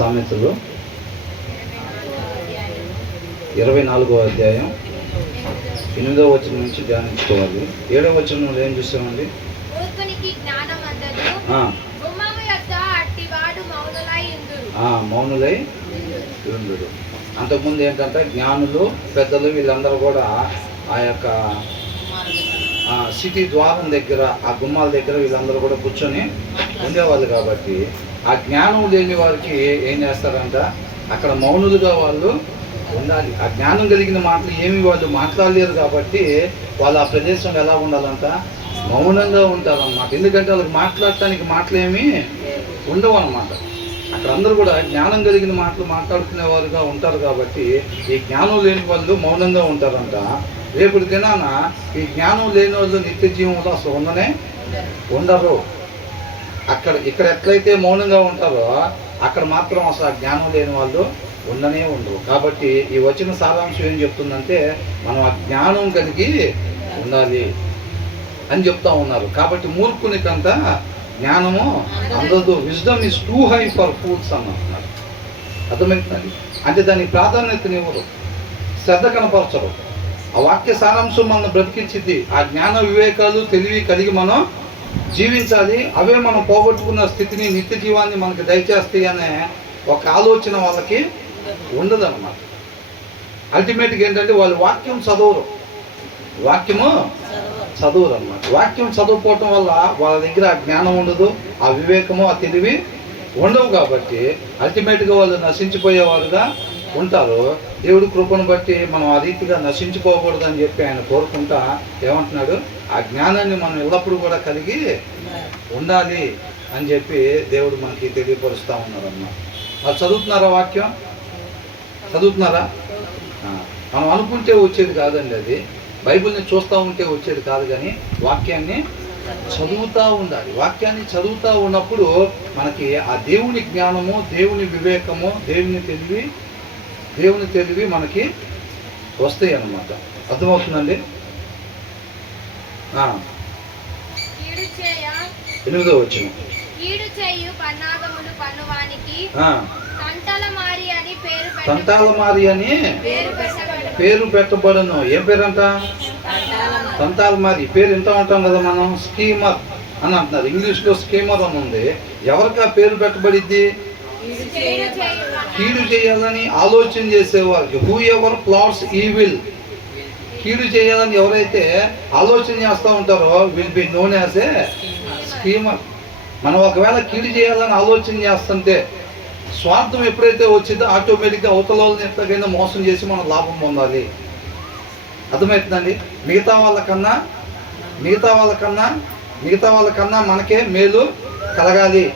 సామెతలు 24వ అధ్యాయం 8వ వచనం నుంచి ధ్యానించుకోవాలి. 7వ వచనంలో ఏం చూసామండి? మౌనులై ఉండు. అంతకుముందు ఏంటంటే జ్ఞానులు, పెద్దలు వీళ్ళందరూ కూడా ఆ యొక్క సిటీ ద్వారం దగ్గర, ఆ గుమ్మాల దగ్గర వీళ్ళందరూ కూడా కూర్చొని ఉండేవాళ్ళు. కాబట్టి ఆ జ్ఞానం లేని వారికి ఏం చేస్తారంట, అక్కడ మౌనులుగా వాళ్ళు ఉండాలి. ఆ జ్ఞానం కలిగిన మాటలు ఏమి వాళ్ళు మాట్లాడలేరు కాబట్టి వాళ్ళు ఆ ప్రదేశంలో ఎలా ఉండాలంట, మౌనంగా ఉంటారన్నమాట. ఎందుకంటే వాళ్ళకి మాట్లాడటానికి మాటలేమి ఉండవు అన్నమాట. అక్కడ అందరూ కూడా జ్ఞానం కలిగిన మాటలు మాట్లాడుకునే వారుగా ఉంటారు. కాబట్టి ఈ జ్ఞానం లేని వాళ్ళు మౌనంగా ఉంటారంట. రేపటి దినాన ఈ జ్ఞానం లేని వాళ్ళు నిత్య జీవంలో అసలు ఉండరు. ఇక్కడ ఎట్లయితే మౌనంగా ఉంటారో అక్కడ మాత్రం అసలు ఆ జ్ఞానం లేని వాళ్ళు ఉండరు. కాబట్టి ఈ వచ్చిన సారాంశం ఏం చెప్తుందంటే, మనం ఆ జ్ఞానం కలిగి ఉండాలి అని చెప్తా ఉన్నారు. కాబట్టి మూర్ఖునికంతా జ్ఞానము అందదు. Wisdom is too high for fools అన్నారు. అర్థమవుతుంది. అంటే దానికి ప్రాధాన్యతనివ్వరు, శ్రద్ధ కనపరచరు. ఆ వాక్య సారాంశం మనం బ్రతికించింది. ఆ జ్ఞాన వివేకాలు తెలివి కలిగి మనం జీవించాలి. అవే మనం పోగొట్టుకున్న స్థితిని, నిత్య జీవాన్ని మనకి దయచేస్తాయి అనే ఒక ఆలోచన వాళ్ళకి ఉండదన్నమాట. అల్టిమేట్గా ఏంటంటే వాళ్ళు వాక్యం చదవరు అన్నమాట. వాక్యం చదువుకోవటం వల్ల వాళ్ళ దగ్గర ఆ జ్ఞానం ఉండదు, ఆ వివేకము, ఆ తెలివి ఉండవు. కాబట్టి అల్టిమేట్గా వాళ్ళు నశించిపోయేవారుగా ఉంటారు. దేవుడి కృపను బట్టి మనం ఆ రీతిగా నశించుకోకూడదు అని చెప్పి ఆయన కోరుకుంటా ఏమంటున్నాడు, ఆ జ్ఞానాన్ని మనం ఎల్లప్పుడూ కూడా కలిగి ఉండాలి అని చెప్పి దేవుడు మనకి తెలియపరుస్తూ ఉన్నారన్నమాట. వాళ్ళు చదువుతున్నారా? వాక్యం చదువుతున్నారా? మనం అనుకుంటే వచ్చేది కాదండి అది. బైబిల్ని చూస్తూ ఉంటే వచ్చేది కాదు, కానీ వాక్యాన్ని చదువుతూ ఉండాలి. వాక్యాన్ని చదువుతూ ఉన్నప్పుడు మనకి ఆ దేవుని జ్ఞానము, దేవుని వివేకము, దేవుని తెలివి మనకి వస్తాయి అన్నమాట. అర్థమవుతుందండి? 8వ వచనం, తంటాలమారి అని పేరు పెట్టబడను. ఏం పేరంట? తంటాలమారి. పేరు ఎంత ఉంటాం కదా మనం, స్కీమర్ అని అంటున్నారు. ఇంగ్లీష్లో స్కీమర్ అని ఉంది. ఎవరికి ఆ పేరు పెట్టబడిద్ది? కీడు చేయాలని ఆలోచన చేసేవారికి. హూ ఎవర్ ప్లాట్స్ ఈవిల్, కీడు చేయాలని ఎవరైతే ఆలోచన చేస్తూ ఉంటారో will be known as a schemer. మనం ఒకవేళ కీడు చేయాలని ఆలోచన చేస్తుంటే స్వార్థం ఎప్పుడైతే వచ్చిందో ఆటోమేటిక్గా అవతల వాళ్ళని ఎట్లాగైనా మోసం చేసి మనం లాభం పొందాలి. అర్థమవుతుందండి? మిగతా వాళ్ళకన్నా మనకే మేలు కలగాలి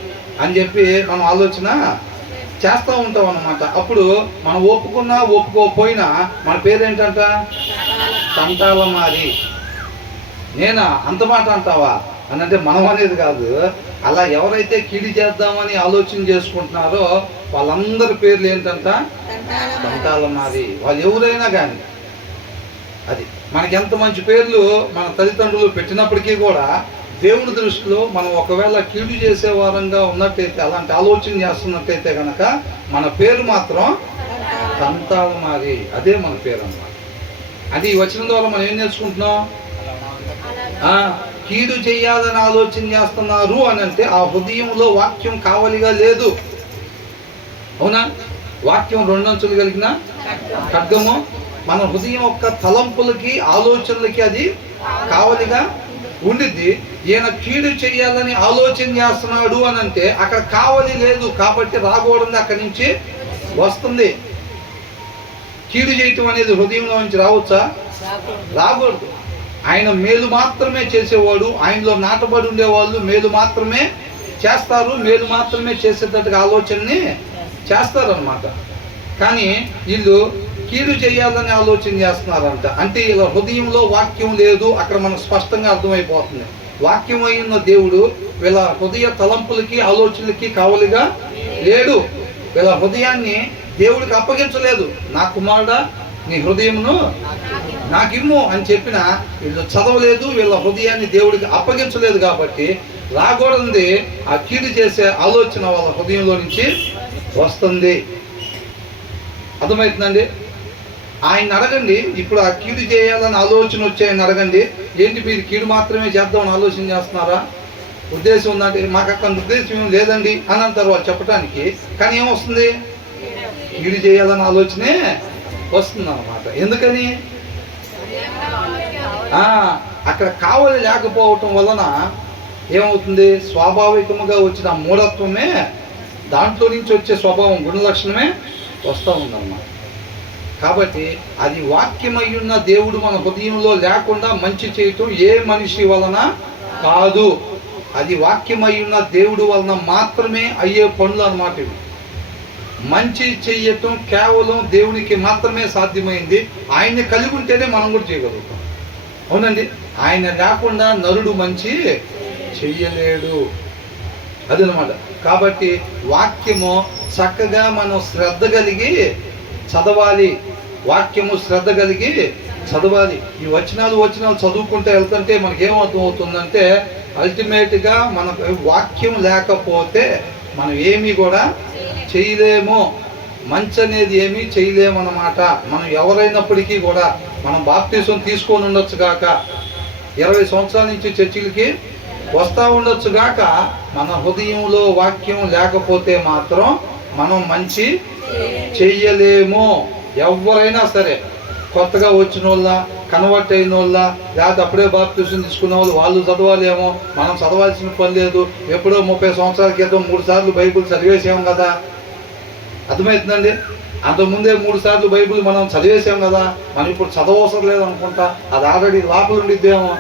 అని చెప్పి మనం ఆలోచన చేస్తూ ఉంటాం అన్నమాట. అప్పుడు మనం ఒప్పుకున్నా ఒప్పుకోకపోయినా మన పేరేంటంట, తంటాలమారి. నేనా అంత మాట అంటావా అని అంటే మనం అనేది కాదు. అలా ఎవరైతే కీడి చేద్దామని ఆలోచన చేసుకుంటున్నారో వాళ్ళందరి పేర్లు ఏంటంట, తంటాలమారి. వాళ్ళు ఎవరైనా కానీ అది మనకి ఎంత మంచి పేర్లు మన తల్లిదండ్రులు పెట్టినప్పటికీ కూడా దేవుని దృష్టిలో మనం ఒకవేళ కీడు చేసే వారంగా ఉన్నట్టయితే, అలాంటి ఆలోచన చేస్తున్నట్టయితే కనుక మన పేరు మాత్రం తంటాలమారి. అదే మన పేరు అన్నమాట. అది ఈ వచనం ద్వారా మనం ఏం నేర్చుకుంటున్నాం? కీడు చేయాలని ఆలోచన చేస్తున్నారు అని అంటే ఆ హృదయంలో వాక్యం కావలిగా లేదు. అవునా? వాక్యం 2 అంచులు కలిగిన ఖడ్గము. మన హృదయం యొక్క తలంపులకి, ఆలోచనలకి అది కావలిగా ఉండిద్ది. ఈయన కీడు చేయాలని ఆలోచన చేస్తున్నాడు అని అంటే అక్కడ కావలి లేదు. కాబట్టి రాకూడదు, అక్కడి నుంచి వస్తుంది. కీడు చేయటం అనేది హృదయంలో నుంచి రావచ్చా? రాకూడదు. ఆయన మేలు మాత్రమే చేసేవాడు. ఆయనలో నాటబడి ఉండేవాళ్ళు మేలు మాత్రమే చేస్తారు, మేలు మాత్రమే చేసేటట్టుగా ఆలోచనని చేస్తారనమాట. కానీ వీళ్ళు కీడు చేయాలని ఆలోచన చేస్తున్నారంట. అంటే ఇలా హృదయంలో వాక్యం లేదు. అక్కడ మనకు స్పష్టంగా అర్థమైపోతుంది. వాక్యం అయిన దేవుడు వీళ్ళ హృదయ తలంపులకి, ఆలోచనలకి కావలిగా లేడు. వీళ్ళ హృదయాన్ని దేవుడికి అప్పగించలేదు. నా కుమారుడా, నీ హృదయమును నాకిమ్ము అని చెప్పిన వీళ్ళు చదవలేదు. వీళ్ళ హృదయాన్ని దేవుడికి అప్పగించలేదు. కాబట్టి రాకూడదు ఆ కీడు చేసే ఆలోచన వాళ్ళ హృదయంలో నుంచి వస్తుంది. అర్థమవుతుందండి? ఆయన అడగండి, ఇప్పుడు ఆ కీడు చేయాలని ఆలోచన వచ్చి ఆయన అడగండి, ఏంటి మీరు కీడు మాత్రమే చేద్దామని ఆలోచన చేస్తున్నారా, ఉద్దేశం ఉందంటే, మాకు అక్కడ ఉద్దేశం ఏం లేదండి అని అంటారు వాళ్ళు చెప్పడానికి. కానీ ఏమొస్తుంది? కీడు చేయాలని ఆలోచనే వస్తుంది అన్నమాట. ఎందుకని? అక్కడ కావలి లేకపోవటం వలన ఏమవుతుంది? స్వాభావికముగా వచ్చిన మూఢత్వమే, దాంట్లో నుంచి వచ్చే స్వభావం, గుణలక్షణమే వస్తూ ఉందన్నమాట. కాబట్టి అది వాక్యమయ్యున్న దేవుడు మన హృదయంలో లేకుండా మంచి చేయటం ఏ మనిషి వలన కాదు, అది వాక్యమయ్యున్న దేవుడు వలన మాత్రమే అయ్యే పనులు అన్నమాట. ఇవి మంచి చెయ్యటం కేవలం దేవునికి మాత్రమే సాధ్యమైంది. ఆయన్ని కలిగి ఉంటేనే మనం కూడా చేయగలుగుతాం. అవునండి, ఆయన లేకుండా నరుడు మంచి చెయ్యలేడు. అదనమాట. కాబట్టి వాక్యము చక్కగా మనం శ్రద్ధ కలిగి చదవాలి. వాక్యము శ్రద్ధ కలిగి చదవాలి. ఈ వచనాలు చదువుకుంటే వెళ్తుంటే మనకేమర్థం అవుతుందంటే, అల్టిమేట్గా మనకు వాక్యం లేకపోతే మనం ఏమీ కూడా చేయలేము. మంచి అనేది ఏమీ చేయలేము అన్నమాట. మనం ఎవరైనప్పటికీ కూడా, మనం బాప్తిసం తీసుకొని ఉండొచ్చు గాక, 20 సంవత్సరాల నుంచి చర్చిలకి వస్తూ ఉండొచ్చు గాక, మన హృదయంలో వాక్యం లేకపోతే మాత్రం మనం మంచి చెయ్యలేము. ఎవరైనా సరే, కొత్తగా వచ్చిన వాళ్ళ, కన్వర్ట్ అయిన వాళ్ళ, లేకపోతే అప్పుడే బాప్తిసం తీసుకున్న వాళ్ళు చదవాలేమో, మనం చదవాల్సిన పని లేదు. ఎప్పుడో 30 సంవత్సరాల క్రితం 3 సార్లు బైబిల్ చదివేసాం కదా. అర్థమవుతుందండి? అంతకుముందే 3 సార్లు బైబిల్ మనం చదివేసాం కదా, మనం ఇప్పుడు చదవవసరం లేదు అనుకుంటా. అది ఆల్రెడీ లోపల ఉండిద్దేమో.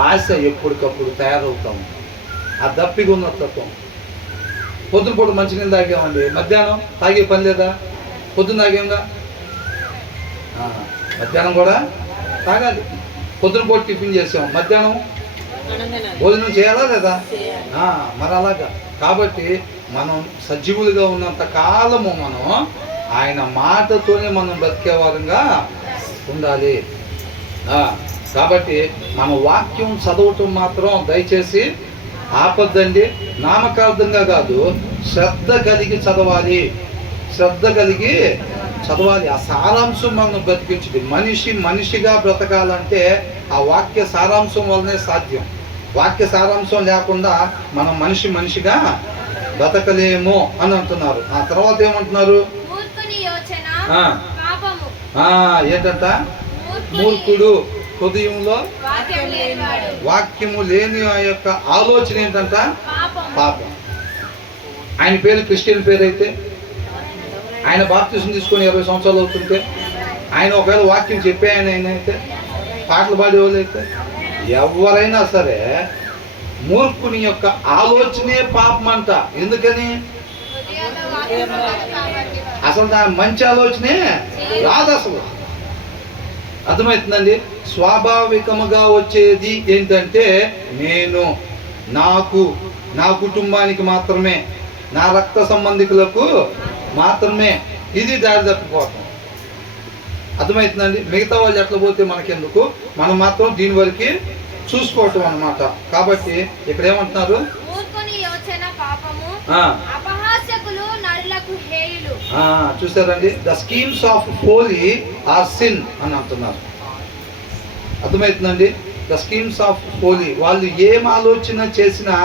ఆశ ఎప్పటికప్పుడు తయారవుతాము. ఆ దప్పిగా ఉన్న తత్వం. పొద్దున పూట మంచినీళ్ళు తాగామండి, మధ్యాహ్నం తాగే పని లేదా? పొద్దున్న తాగేంగా, మధ్యాహ్నం కూడా తాగాలి. పొద్దున పూట టిఫిన్ చేసాం, మధ్యాహ్నం భోజనం చేయాలా లేదా? మరి అలాగా. కాబట్టి మనం సజీవులుగా ఉన్నంత కాలము మనం ఆయన మాటతోనే మనం బ్రతికే వారంగా ఉండాలి. కాబట్టి మన వాక్యం చదవటం మాత్రం దయచేసి ఆపద్దండి. నామకార్థంగా కాదు, శ్రద్ధ కలిగి చదవాలి. శ్రద్ధ కలిగి చదవాలి. ఆ సారాంశం మనం బ్రతికించింది. మనిషిగా బ్రతకాలంటే ఆ వాక్య సారాంశం వల్లనే సాధ్యం. వాక్య సారాంశం లేకుండా మనం మనిషిగా బ్రతకలేము అని అంటున్నారు. ఆ తర్వాత ఏమంటున్నారు? ఏంటంట? మూర్ఖుడు, హృదయంలో వాక్యము లేని ఆ యొక్క ఆలోచన ఏంటంట? పాపం. ఆయన పేరు క్రిస్టియన్ పేరు అయితే, ఆయన బాప్తిసం తీసుకొని 20 సంవత్సరాలు అవుతుంటే, ఆయన ఒకవేళ వాక్యం చెప్పే ఆయన అయితే, పాటలు పాడేవాళ్ళు అయితే, ఎవరైనా సరే మూర్ఖుని యొక్క ఆలోచనే పాపం అంట. ఎందుకని? అసలు దాని మంచి ఆలోచనే రాదు అసలు. అర్థమవుతుందండి? స్వాభావికముగా వచ్చేది ఏంటంటే, నేను, నాకు, నా కుటుంబానికి మాత్రమే, నా రక్త సంబంధికులకు మాత్రమే, ఇది దారి తప్పిపోతాం. అర్థమవుతుందండి? మిగతా వాళ్ళు ఎట్లా పోతే మనకెందుకు, మనం మాత్రం దీని వరకు చూసుకోవటం అన్నమాట. కాబట్టి ఇక్కడ ఏమంటున్నారు? చూసారండి? The schemes of folly are sin అని అంటున్నారు. అర్థమవుతుందండి? ద స్కీమ్స్ ఆఫ్ ఫోలీ, వాళ్ళు ఏం ఆలోచన చేసినా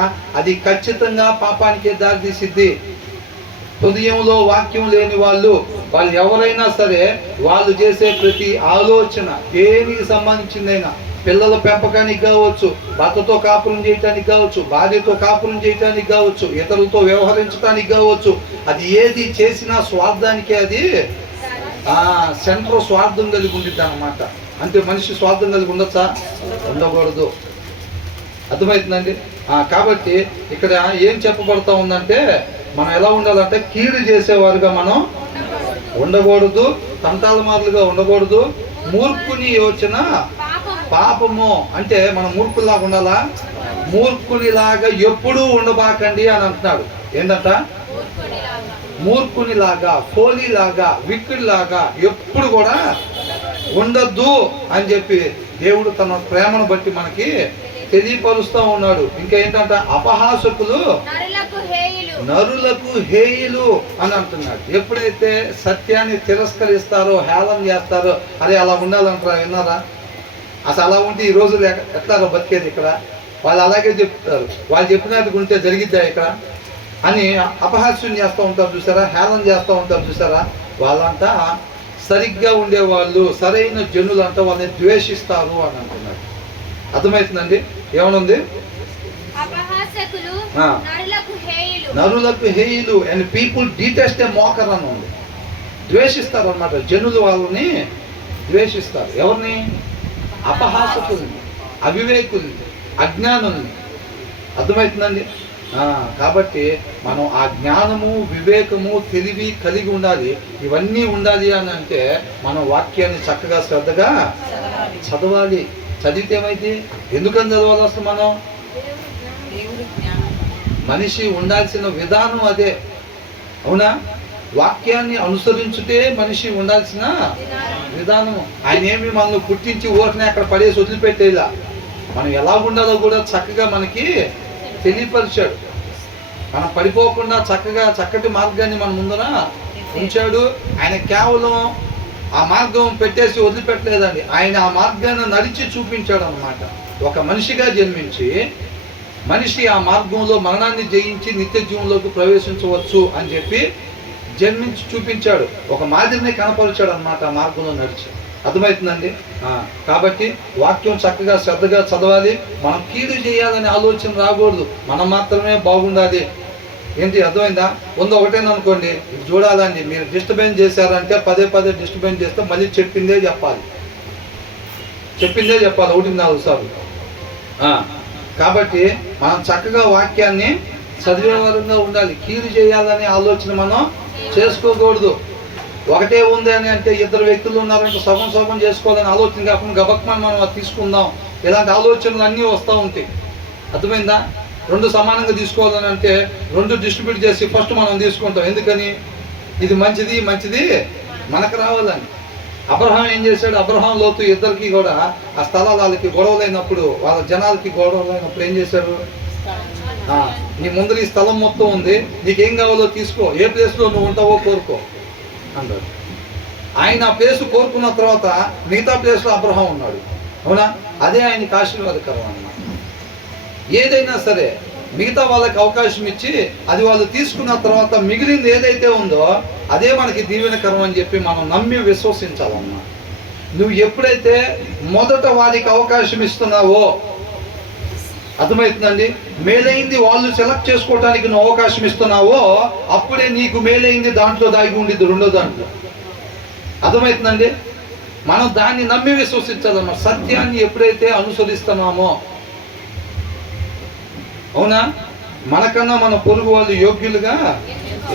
అది ఖచ్చితంగా పాపానికే దారితీసిద్ది. హృదయంలో వాక్యం లేని వాళ్ళు ఎవరైనా సరే, వాళ్ళు చేసే ప్రతి ఆలోచన దేనికి సంబంధించిందైనా, పిల్లల పెంపకానికి కావచ్చు, భర్తతో కాపురం చేయటానికి కావచ్చు, భార్యతో కాపురం చేయటానికి కావచ్చు, ఇతరులతో వ్యవహరించడానికి కావచ్చు, అది ఏది చేసినా స్వార్థానికే. అది సెంటర్ స్వార్థం కలిగి ఉండిద్ది అన్నమాట. అంటే మనిషి స్వార్థం కలిగి ఉండొచ్చా? ఉండకూడదు. అర్థమవుతుందండి? కాబట్టి ఇక్కడ ఏం చెప్పబడతా ఉందంటే, మనం ఎలా ఉండాలంటే, కీడు చేసేవారుగా మనం ఉండకూడదు, తంటాల మారులుగా ఉండకూడదు. మూర్ఖుని యోచన పాపము. అంటే మనం మూర్ఖుల్లాగా ఉండాలా? మూర్ఖునిలాగా ఎప్పుడూ ఉండబాకండి అని అంటున్నాడు. ఏంటంట? మూర్ఖునిలాగా, ఫోలీలాగా, విక్కుడిలాగా ఎప్పుడు కూడా ఉండద్దు అని చెప్పి దేవుడు తన ప్రేమను బట్టి మనకి తెలియపరుస్తూ ఉన్నాడు. ఇంకా ఏంటంట, అపహాసకులు నరులకు హేయులు అని అంటున్నాడు. ఎప్పుడైతే సత్యాన్ని తిరస్కరిస్తారో, హేళన చేస్తారో, అరే అలా ఉండాలంటారా, విన్నారా, అసలు అలా ఉంటే ఈ రోజులు ఎట్లా బతికేది ఇక్కడ, వాళ్ళు అలాగే చెప్తారు, వాళ్ళు చెప్పినట్టు ఉంటే జరిగిద్దా ఇక్కడ అని అపహాస్యం చేస్తూ ఉంటారు చూసారా, హేళన చేస్తూ ఉంటారు చూసారా. వాళ్ళంతా సరిగ్గా ఉండేవాళ్ళు, సరైన జనులంతా వాళ్ళని ద్వేషిస్తారు అని అంటున్నాడు. అర్థమవుతుందండి ఏమనుంది? నరులకు హేయులు అండ్ పీపుల్ డిటెస్ట్ ఏ మోకర్ అని ఉంది. ద్వేషిస్తారు అన్నమాట, జనులు వాళ్ళని ద్వేషిస్తారు. ఎవరిని? అపహాసకుల్ని, అవివేకుల్ని, అజ్ఞానుల్ని. అర్థమవుతుందండి. కాబట్టి మనం ఆ జ్ఞానము, వివేకము, తెలివి కలిగి ఉండాలి. ఇవన్నీ ఉండాలి అని అంటే మనం వాక్యాన్ని చక్కగా శ్రద్ధగా చదవాలి. చదివితే ఏమైంది? ఎందుకని చదవాలి అసలు? మనం మనిషి ఉండాల్సిన విధానం అదే, అవునా? వాక్యాన్ని అనుసరించుటే మనిషి ఉండాల్సిన విధానము. ఆయన ఏమి మనల్ని పుట్టించి ఊరికనే అక్కడ పడేసి వదిలిపెట్టేలా, మనం ఎలా ఉండాలో కూడా చక్కగా మనకి తెలియపరిచాడు. మనం పడిపోకుండా చక్కగా చక్కటి మార్గాన్ని మన ముందర ఉంచాడు. ఆయన కేవలం ఆ మార్గం పెట్టేసి వదిలిపెట్టలేదండి, ఆయన ఆ మార్గాన్ని నడిచి చూపించాడు అన్నమాట. ఒక మనిషిగా జన్మించి మనిషి ఆ మార్గంలో మరణాన్ని జయించి నిత్య జీవంలోకి ప్రవేశించవచ్చు అని చెప్పి జన్మించి చూపించాడు. ఒక మాదిరిని కనపరిచాడు అన్నమాట ఆ మార్గంలో నడిచి. అర్థమవుతుందండి. కాబట్టి వాక్యం చక్కగా శ్రద్ధగా చదవాలి. మనం కీడు చేయాలనే ఆలోచన రాకూడదు, మనం మాత్రమే బాగుండాలి. ఏంటి అర్థమైందా? ఒకటేననుకోండి, ఇది చూడాలండి, మీరు డిస్టర్బెన్స్ చేశారంటే పదే పదే డిస్టర్బెన్స్ చేస్తే మళ్ళీ చెప్పిందే చెప్పాలి, 1-4 సార్లు. కాబట్టి మనం చక్కగా వాక్యాన్ని చదివే వారంగా ఉండాలి. కీడు చేయాలనే ఆలోచన మనం చేసుకోకూడదు. ఒకటే ఉంది అని అంటే, ఇద్దరు వ్యక్తులు ఉన్నారంటే సగం చేసుకోవాలని ఆలోచన కాకుండా గబక్మని మనం అది తీసుకుందాం, ఇలాంటి ఆలోచనలు అన్నీ వస్తూ ఉంటాయి. అర్థమైందా? 2 సమానంగా తీసుకోవాలని అంటే 2 డిస్ట్రిబ్యూట్ చేసి ఫస్ట్ మనం తీసుకుంటాం. ఎందుకని? ఇది మంచిది మనకు రావాలని. అబ్రహాం ఏం చేశాడు? అబ్రహాం, లోతు ఇద్దరికి కూడా ఆ స్థలాలు వాళ్ళకి గొడవలైనప్పుడు, వాళ్ళ జనాలకి గొడవలైనప్పుడు ఏం చేశాడు? నీ ముందర ఈ స్థలం మొత్తం ఉంది, నీకేం కావాలో తీసుకో, ఏ ప్లేస్లో నువ్వు ఉంటావో కోరుకో అన్నాడు. ఆయన ఆ ప్లేస్ కోరుకున్న తర్వాత మిగతా ప్లేస్లో అబ్రహాం ఉన్నాడు, అవునా? అదే ఆయనకి ఆశీర్వాదకరం అన్నమాట. ఏదైనా సరే మిగతా వాళ్ళకి అవకాశం ఇచ్చి అది వాళ్ళు తీసుకున్న తర్వాత మిగిలింది ఏదైతే ఉందో అదే మనకి దీవెనకరం అని చెప్పి మనం నమ్మి విశ్వసించాలమ్మా. నువ్వు ఎప్పుడైతే మొదట వారికి అవకాశం ఇస్తున్నావో, అర్థమవుతుందండి, మేలైంది వాళ్ళు సెలెక్ట్ చేసుకోవడానికి నువ్వు అవకాశం ఇస్తున్నావో అప్పుడే నీకు మేలైంది దాంట్లో దాగి ఉండిద్ది, 2వ దాంట్లో. అర్థమవుతుందండి. మనం దాన్ని నమ్మి విశ్వసించాలన్నమాట. సత్యాన్ని ఎప్పుడైతే అనుసరిస్తున్నామో, అవునా, మనకన్నా మన పొరుగు వాళ్ళు యోగ్యులుగా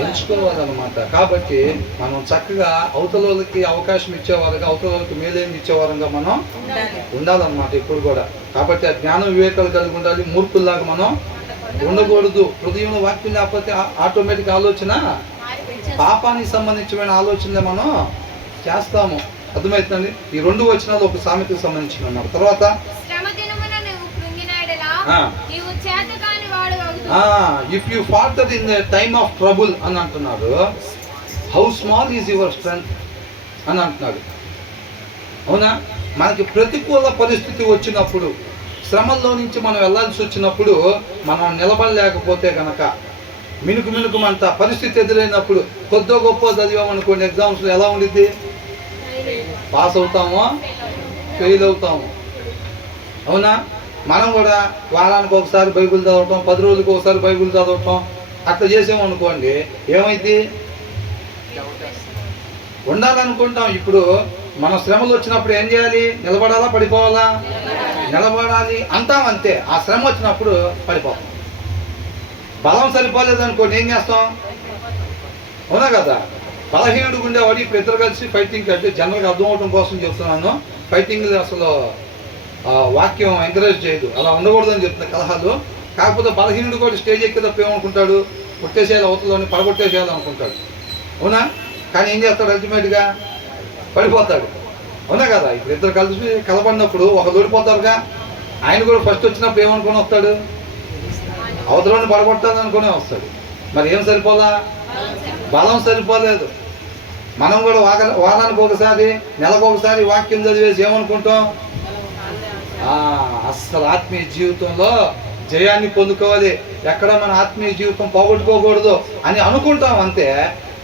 ఎంచుకోవాలన్నమాట. కాబట్టి మనం చక్కగా అవతల వాళ్ళకి అవకాశం ఇచ్చేవారుగా, అవతల వాళ్ళకి మేలేమి ఇచ్చేవారంగా మనం ఉండాలన్నమాట ఎప్పుడు కూడా. కాబట్టి ఆ జ్ఞాన వివేకాలు కలిగి ఉండాలి. మూర్ఖుల్లాగా మనం ఉండకూడదు. హృదయంలో వాక్యం లేకపోతే ఆటోమేటిక్ ఆలోచన పాపానికి సంబంధించిన ఆలోచనలే మనం చేస్తాము. అర్థమవుతుందండి. ఈ 2 వచనాలు ఒక సామెతకు సంబంధించిన అన్నమాట. తర్వాత if you falter in the time of trouble అని అంటున్నాడు. How small is your strength అని అంటున్నాడు, అవునా? మనకి ప్రతికూల పరిస్థితి వచ్చినప్పుడు, శ్రమల్లో నుంచి మనం వెళ్ళాల్సి వచ్చినప్పుడు, మనం నిలబడలేకపోతే కనుక, మినుకుమంత పరిస్థితి ఎదురైనప్పుడు కొద్దో గొప్ప చదివామనుకోండి, ఎగ్జామ్స్లో ఎలా ఉండిద్ది? పాస్ అవుతామో ఫెయిల్ అవుతాము, అవునా? మనం కూడా వారానికి ఒకసారి బైబిల్ చదవటం, 10 రోజులకు ఒకసారి బైబిల్ చదవటం అట్లా చేసామనుకోండి, ఏమైంది? ఉండాలనుకుంటాం. ఇప్పుడు మనం శ్రమలు వచ్చినప్పుడు ఏం చేయాలి? నిలబడాలా, పడిపోవాలా? నిలబడాలి అంటాం, అంతే. ఆ శ్రమ వచ్చినప్పుడు పడిపోతాం. బలం సరిపోలేదు అనుకోండి, ఏం చేస్తాం? అవునా కదా? బలహీనుడు ఉండేవాడు ఇప్పుడు ఇద్దరు కలిసి ఫైటింగ్, అంటే జనరల్గా అర్థం అవడం కోసం చెప్తున్నాను. ఫైటింగ్ అసలు వాక్యం ఎంకరేజ్ చేయదు, అలా ఉండకూడదని చెప్తున్నా కలహాలు. కాకపోతే బలహీనుడు కూడా స్టేజ్ ఎక్కి తప్ప ఏమనుకుంటాడు? కొట్టేసేయాలి, అవతలని పడగొట్టేసేయాలి అనుకుంటాడు, అవునా? కానీ ఏం చేస్తాడు? అల్టిమేట్గా పడిపోతాడు, అవునా కదా? ఇప్పుడు ఇద్దరు కలిసి కలపడినప్పుడు ఒకరు ఓడిపోతారుగా, ఆయన కూడా ఫస్ట్ వచ్చినప్పుడు ఏమనుకుని వస్తాడు? అవతలని పడగొట్టాలని అనుకునే వస్తాడు. మరి ఏం సరిపోలా? బలం సరిపోలేదు. మనం కూడా వారానికి ఒకసారి, నెలకు ఒకసారి వాక్యం చదివేసి ఏమనుకుంటాం? అస్సలు ఆత్మీయ జీవితంలో జయాన్ని పొందుకోవాలి, ఎక్కడ మన ఆత్మీయ జీవితం పోగొట్టుకోకూడదు అని అనుకుంటాం. అంతే,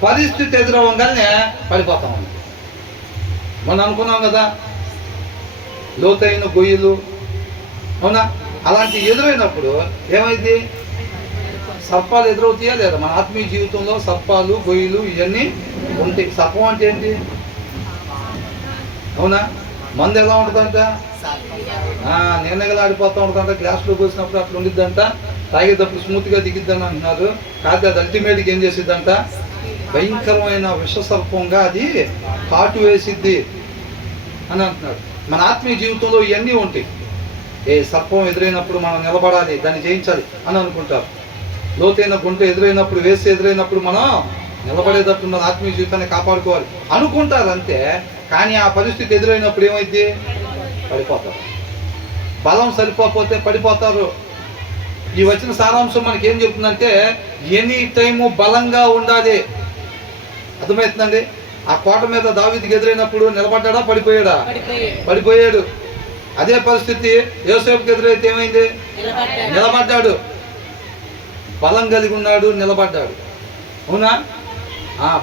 పరిస్థితి ఎదురవ్వగానే పడిపోతాం. మనం అనుకున్నాం కదా, లోతైన గొయ్యలు, అవునా? అలాంటి ఎదురైనప్పుడు ఏమైంది? సర్పాలు ఎదురవుతాయా లేదా? మన ఆత్మీయ జీవితంలో సర్పాలు, గొయ్యలు ఇవన్నీ ఉంటాయి. సర్పం అంటే ఏంటి? అవునా? మందు ఎలా ఉంటుందంట? నిర్ణయలాడిపోతూ ఉంటుందంట. గ్లాసులో పోసినప్పుడు అట్లా ఉండిద్దంట, తాగేటప్పుడు స్మూత్గా దిగిద్దని అంటున్నారు. కాకపోతే అది అల్టిమేట్గా ఏం చేసిద్దంట? భయంకరమైన విషసర్పంగా అది కాటు వేసిద్ది అని అంటున్నాడు. మన ఆత్మీయ జీవితంలో ఇవన్నీ ఉంటాయి. ఏ సర్పం ఎదురైనప్పుడు మనం నిలబడాలి, దాన్ని జయించాలి అని అనుకుంటారు. లోతైన గుంట ఎదురైనప్పుడు, వేసి ఎదురైనప్పుడు మనం నిలబడేటప్పుడు మన ఆత్మీయ జీవితాన్ని కాపాడుకోవాలి అనుకుంటారు అంతే. కానీ ఆ పరిస్థితి ఎదురైనప్పుడు ఏమైంది? పడిపోతారు. బలం సరిపోతే పడిపోతారు. ఈ వచ్చిన సారాంశం మనకి ఏం చెప్తుందంటే, ఎనీ టైము బలంగా ఉండాలి. అర్థమవుతుందండి? ఆ కోట మీద దావీదుకి ఎదురైనప్పుడు నిలబడ్డా? పడిపోయాడా? పడిపోయాడు. అదే పరిస్థితి యోసేపుకి ఎదురైతే ఏమైంది? నిలబడ్డాడు. బలం కలిగి ఉన్నాడు, నిలబడ్డాడు. అవునా?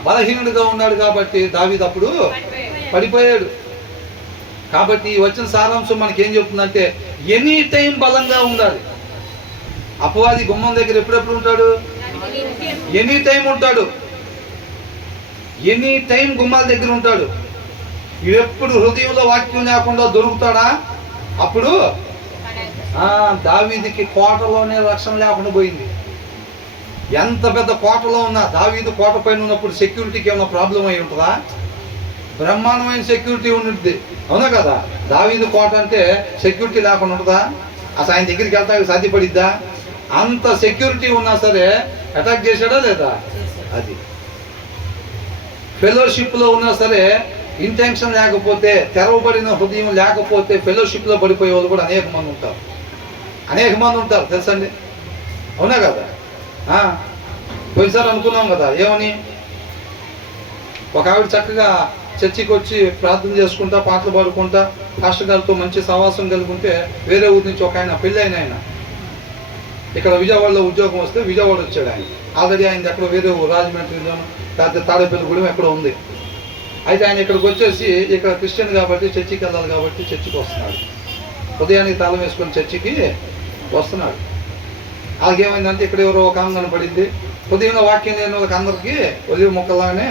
బలహీనుడిగా ఉన్నాడు కాబట్టి దావీదు అప్పుడు పడిపోయాడు. కాబట్టి వచ్చిన సారాంశం మనకి ఏం చెప్తుందంటే, ఎనీ టైం బలంగా ఉండాలి. అపవాది గుమ్మం దగ్గర ఎప్పుడెప్పుడు ఉంటాడు? ఎనీ టైం ఉంటాడు. ఎనీ టైం గుమ్మాల దగ్గర ఉంటాడు. ఎప్పుడు హృదయంలో వాక్యం లేకుండా దొరుకుతాడా? అప్పుడు దావీదుకి కోటలోనే రక్షణ లేకుండా పోయింది. ఎంత పెద్ద కోటలో ఉన్నా, దావీదు కోట పైన ఉన్నప్పుడు సెక్యూరిటీకి ఏమైనా ప్రాబ్లం అయి ఉంటుందా? బ్రహ్మాండమైన సెక్యూరిటీ ఉంటుంది. అవునా కదా? దావీదు కోట అంటే సెక్యూరిటీ లేకుండా ఉంటుందా? అసలు ఆయన దగ్గరికి వెళ్తానికి సాధ్యపడిద్దా? అంత సెక్యూరిటీ ఉన్నా సరే అటాక్ చేశాడా లేదా? అది ఫెలోషిప్లో ఉన్నా సరే, ఇంటెన్షన్ లేకపోతే, తెరవబడిన హృదయం లేకపోతే ఫెలోషిప్లో పడిపోయే వాళ్ళు కూడా అనేక మంది ఉంటారు. తెలుసండి? అవునా కదా? పోయినసారి అనుకున్నాం కదా, ఏమని? ఒక ఆవిడ చక్కగా చర్చికి వచ్చి ప్రార్థన చేసుకుంటా, పాటలు పాడుకుంటా, పాస్టర్ గారితో మంచి సహవాసం కలుగుంటే, వేరే ఊరి నుంచి ఒక ఆయన పెళ్ళి ఆయన ఇక్కడ విజయవాడలో ఉద్యోగం వస్తే విజయవాడ వచ్చాడు. ఆయన ఆల్రెడీ ఆయన ఎక్కడో వేరే రాజమండ్రిలోనూ లేకపోతే తాడేపల్లిగూడెం ఎక్కడో ఉంది. అయితే ఆయన ఇక్కడికి వచ్చేసి, ఇక్కడ క్రిస్టియన్ కాబట్టి చర్చికి వెళ్ళాలి కాబట్టి చర్చికి వస్తున్నాడు. ఉదయానికి తాళం వేసుకొని చర్చికి వస్తున్నాడు. అలాగేమైందంటే, ఇక్కడ ఎవరో ఒక ఆమె కనపడింది. ఉదయం వాక్యం లేని వాళ్ళకి అందరికీ ఒలివ మొక్కలాగానే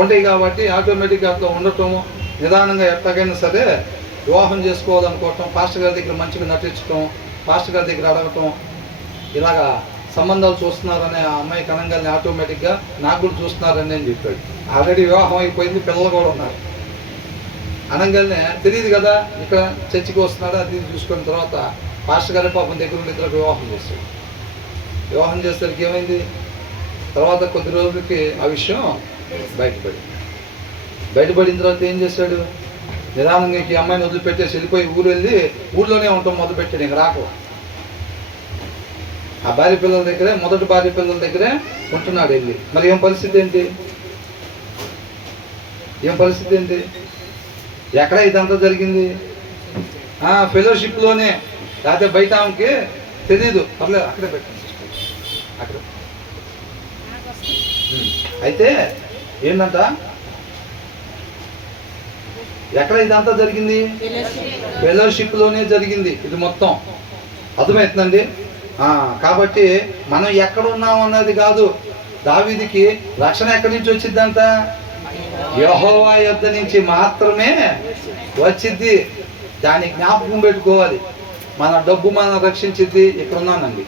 ఉంటాయి కాబట్టి ఆటోమేటిక్గా అట్లా ఉండటము, నిదానంగా ఎట్లాగైనా సరే వివాహం చేసుకోవాలనుకోవటం, పాస్టర్ గారి దగ్గర మంచిగా నటించటం, పాస్టర్ గారి దగ్గర అడగటం, ఇలాగా సంబంధాలు చూస్తున్నారనే ఆ అమ్మాయి కనంగానే ఆటోమేటిక్గా నాకు కూడా చూస్తున్నారని నేను చెప్పాడు. ఆల్రెడీ వివాహం అయిపోయింది, పిల్లలు కూడా ఉన్నారు. అనగానే తెలియదు కదా ఇక్కడ చర్చికి వస్తున్నాడు. అది చూసుకున్న తర్వాత పాస్టర్ గారి పాపం దగ్గర ఉండి ఇద్దరు వివాహం చేస్తాడు. వివాహం చేసేసరికి ఏమైంది? తర్వాత కొద్ది రోజులకి ఆ విషయం బయటపడిన తర్వాత ఏం చేశాడు? నిదానంగా ఈ అమ్మాయిని వదిలిపెట్టేసి వెళ్ళిపోయి ఊళ్ళోనే ఉంటాం మొదలుపెట్టాడు. ఇంక రాకు ఆ భార్య పిల్లల దగ్గరే, మొదటి భార్య పిల్లల దగ్గరే ఉంటున్నాడు వెళ్ళి. మరి ఏం పరిస్థితి ఏంటి? ఎక్కడ ఇదంతా జరిగింది? ఫెలోషిప్లోనే, లేకపోతే బయట ఆమెకి తెలీదు. పర్లేదు, అక్కడే పెట్టండి అక్కడ. అయితే ఏంటంట, ఎక్కడ ఇదంతా జరిగింది? ఫెలోషిప్లోనే జరిగింది ఇది మొత్తం. అర్థమవుతుందండి? కాబట్టి మనం ఎక్కడ ఉన్నాం అన్నది కాదు. దావీదుకి రక్షణ ఎక్కడి నుంచి వచ్చిద్దంట? యెహోవా యొద్ద నుంచి మాత్రమే వచ్చిద్ది. దాన్ని జ్ఞాపకం పెట్టుకోవాలి. మన డబ్బు మనం రక్షించిద్ది. ఇక్కడ ఉన్నానండి.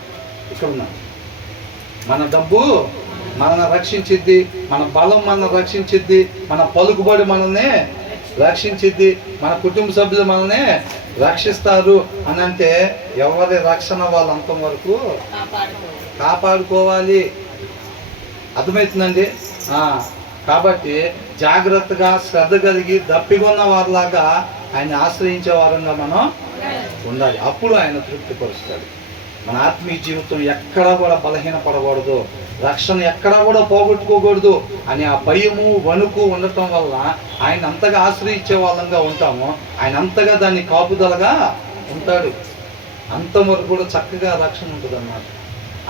మన డబ్బు మనల్ని రక్షించిద్ది, మన బలం మనల్ని రక్షించిద్ది, మన పలుకుబడి మనల్ని రక్షించిద్ది, మన కుటుంబ సభ్యులు మనల్ని రక్షిస్తారు అని అంటే, ఎవరి రక్షణ వాళ్ళు అంత వరకు కాపాడుకోవాలి. అర్థమవుతుందండి? కాబట్టి జాగ్రత్తగా శ్రద్ధ కలిగి దప్పికొన్న వారిలాగా ఆయన ఆశ్రయించే వారంగా మనం ఉండాలి. అప్పుడు ఆయన తృప్తిపరుస్తాడు. మన ఆత్మీయ జీవితం ఎక్కడా కూడా బలహీనపడకూడదు, రక్షణ ఎక్కడా కూడా పోగొట్టుకోకూడదు అని ఆ భయము వణుకు ఉండటం వల్ల ఆయన అంతగా ఆశ్రయించే వాళ్ళంగా ఉంటాము. ఆయన అంతగా దాన్ని కాపుదలగా ఉంటాడు. అంతవరకు కూడా చక్కగా రక్షణ ఉంటుంది అన్నమాట.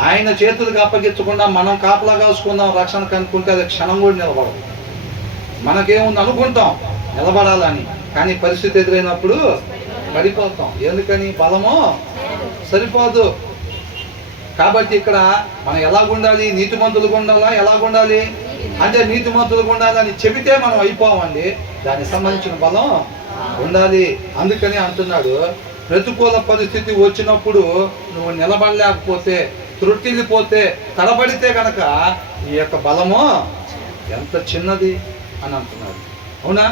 ఆయన చేతులకు అప్పగించకుండా మనం కాపలా కాసుకుందాం రక్షణ కనుక్కుంటే అది క్షణం కూడా నిలబడదు. మనకేముంది అనుకుంటాం నిలబడాలని, కానీ పరిస్థితి ఎదురైనప్పుడు పడిపోతాం. ఎందుకని? బలము సరిపోదు. కాబట్టి ఇక్కడ మనం ఎలాగుండాలి? నీతిమంతులుగా ఉండాలా? ఎలాగుండాలి అంటే నీతిమంతులుగా ఉండాలని చెబితే మనం అయిపోవండి, దానికి సంబంధించిన బలం ఉండాలి. అందుకని అంటున్నాడు, ప్రతికూల పరిస్థితి వచ్చినప్పుడు నువ్వు నిలబడలేకపోతే, త్రుట్టిల్లిపోతే, తడబడితే కనుక ఈ యొక్క బలము ఎంత చిన్నది అని అంటున్నాడు. అవునా?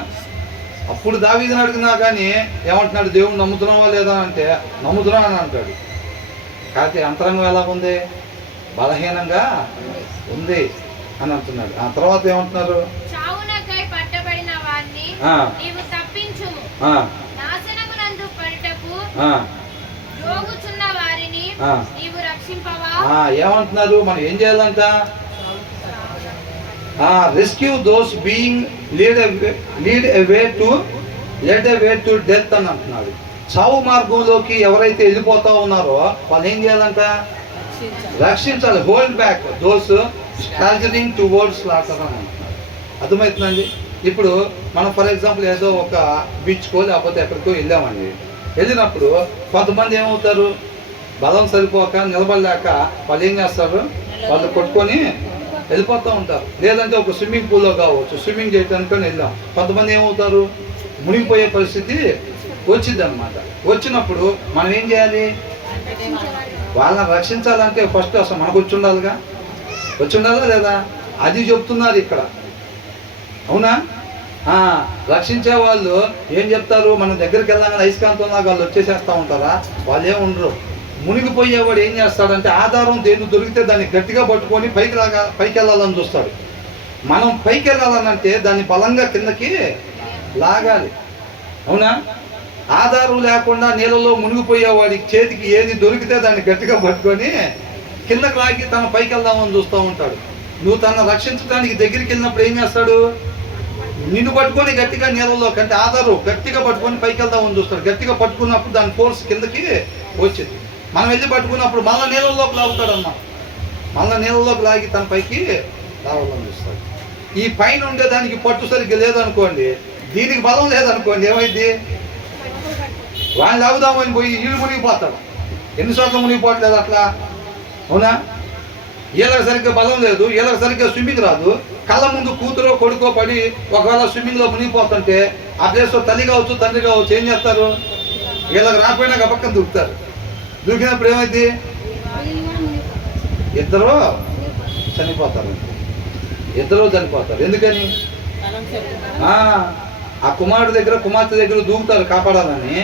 అప్పుడు దావీదుని అడిగినా కానీ ఏమంటున్నాడు? దేవుని నమ్ముతున్నావా లేదా అంటే నమ్ముతున్నా అని అంటాడు. కాకపోతే అంతరంగం ఎలా ఉంది? బలహీనంగా ఉంది అని అంటున్నాడు. ఆ తర్వాత ఏమంటున్నారు? ఏమంటున్నారు? మనం ఏం చేయాలంట? Rescue those being lead away to death అని అంటున్నాడు. చావు మార్గంలోకి ఎవరైతే వెళ్ళిపోతా ఉన్నారో వాళ్ళు ఏం చేయాలంట? రక్షించాలి. Hold back those staggering towards slaughter అని అంటున్నాడు. అర్థమవుతుందండి? ఇప్పుడు మనం ఫర్ ఎగ్జాంపుల్ ఏదో ఒక బీచ్కో లేకపోతే ఎక్కడికో వెళ్ళామండి. వెళ్ళినప్పుడు కొంతమంది ఏమవుతారు? బలం సరిపోక నిలబడలేక వాళ్ళు ఏం చేస్తారు? వాళ్ళు కొట్టుకొని వెళ్ళిపోతూ ఉంటారు. లేదంటే ఒక స్విమ్మింగ్ పూల్లో కావచ్చు, స్విమ్మింగ్ చేయడానికి వెళ్ళాం, కొంతమంది ఏమవుతారు? మునిగిపోయే పరిస్థితి వచ్చింది అనమాట. వచ్చినప్పుడు మనం ఏం చేయాలి? వాళ్ళని రక్షించాలంటే ఫస్ట్ అసలు మనకు వచ్చి ఉండాలా లేదా? అది చెప్తున్నారు ఇక్కడ. అవునా? రక్షించే వాళ్ళు ఏం చెప్తారు? మన దగ్గరికి వెళ్ళగానే అయస్కాంతంలాగా వాళ్ళు వచ్చేసేస్తూ ఉంటారా? వాళ్ళు ఏమి ఉండరు. మునిగిపోయేవాడు ఏం చేస్తాడంటే ఆధారం దేన్ని దొరికితే దాన్ని గట్టిగా పట్టుకొని పైకి వెళ్ళాలని చూస్తాడు. మనం పైకి వెళ్ళాలనంటే దాన్ని బలంగా కిందకి లాగాలి. అవునా? ఆధారం లేకుండా నీళ్ళలో మునిగిపోయేవాడికి చేతికి ఏది దొరికితే దాన్ని గట్టిగా పట్టుకొని కిందకి లాగి తన పైకి వెళ్దామని చూస్తూ ఉంటాడు. నువ్వు తన రక్షించడానికి దగ్గరికి వెళ్ళినప్పుడు ఏం చేస్తాడు? నిన్ను పట్టుకొని గట్టిగా నీళ్ళలో కంటే ఆధారం గట్టిగా పట్టుకొని పైకి వెళ్దామని చూస్తాడు. గట్టిగా పట్టుకున్నప్పుడు దాని ఫోర్స్ కిందకి వచ్చింది. మనం వెళ్ళి పట్టుకున్నప్పుడు మళ్ళీ నీళ్ళలోకి లాగుతాడు అన్నమాట. మళ్ళీ నీళ్ళలోకి లాగి తన పైకి రావాలని చూస్తాడు. ఈ పైన ఉండేదానికి పట్టు సరిగ్గా లేదనుకోండి, దీనికి బలం లేదనుకోండి, ఏమైంది? వాడిని లాగుదామని పోయి ఈడు మునిగిపోతాడు. ఎన్నిసార్లు మునిగిపోవట్లేదు అట్లా? అవునా? వీళ్ళకి సరిగ్గా బలం లేదు, వీళ్ళకి సరిగ్గా స్విమ్మింగ్ రాదు. కళ్ళ ముందు కూతురో కొడుకో పడి ఒకవేళ స్విమ్మింగ్లో మునిగిపోతుంటే ఆ ప్లేస్లో తల్లి కావచ్చు తండ్రి కావచ్చు ఏం చేస్తారు? వీళ్ళకి రాకపోయినా గబక్కన దూకుతారు. దూకినప్పుడు ఏమైంది? ఇద్దరు చనిపోతారు. ఎందుకని? ఆ కుమారుడు దగ్గర కుమార్తె దగ్గర దూకుతారు కాపాడాలని.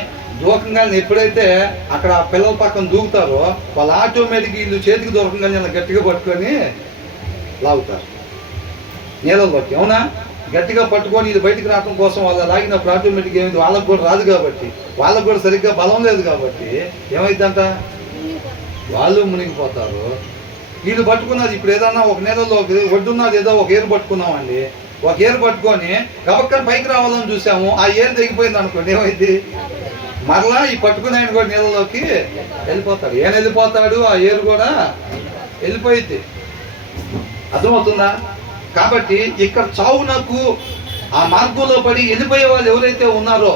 దూకంగానే ఎప్పుడైతే అక్కడ పిల్లల పక్కన దూకుతారో వాళ్ళు ఆటోమేటిక్ వీళ్ళు చేతికి దూకంగానే గట్టిగా పట్టుకొని లాగుతారు నీళ్ళలోకి. అవునా? గట్టిగా పట్టుకొని ఇది బయటికి రావడం కోసం వాళ్ళు లాగినప్పుడు ఆటోమేటిక్ ఏమైంది? వాళ్ళకు కూడా రాదు కాబట్టి, వాళ్ళకు కూడా సరిగ్గా బలం లేదు కాబట్టి ఏమైందంట? వాళ్ళు మునిగిపోతారు. వీళ్ళు పట్టుకున్నది ఇప్పుడు ఏదన్నా ఒక నీళ్ళలో ఒడ్డున్నది ఏదో ఒక ఏరు పట్టుకున్నామండి. ఒక ఏరు పట్టుకొని గబక్కని పైకి రావాలని చూసాము, ఆ ఏరు తెగిపోయింది అనుకోండి, ఏమైంది? మరలా ఈ పట్టుకుని ఆయన కూడా నీళ్ళలోకి వెళ్ళిపోతాడు. ఏం వెళ్ళిపోతాడు? ఆ ఏరు కూడా వెళ్ళిపోయింది. అర్థమవుతుందా? కాబట్టి ఇక్కడ చావునకు ఆ మార్గంలో పడి వెళ్ళిపోయే వాళ్ళు ఎవరైతే ఉన్నారో,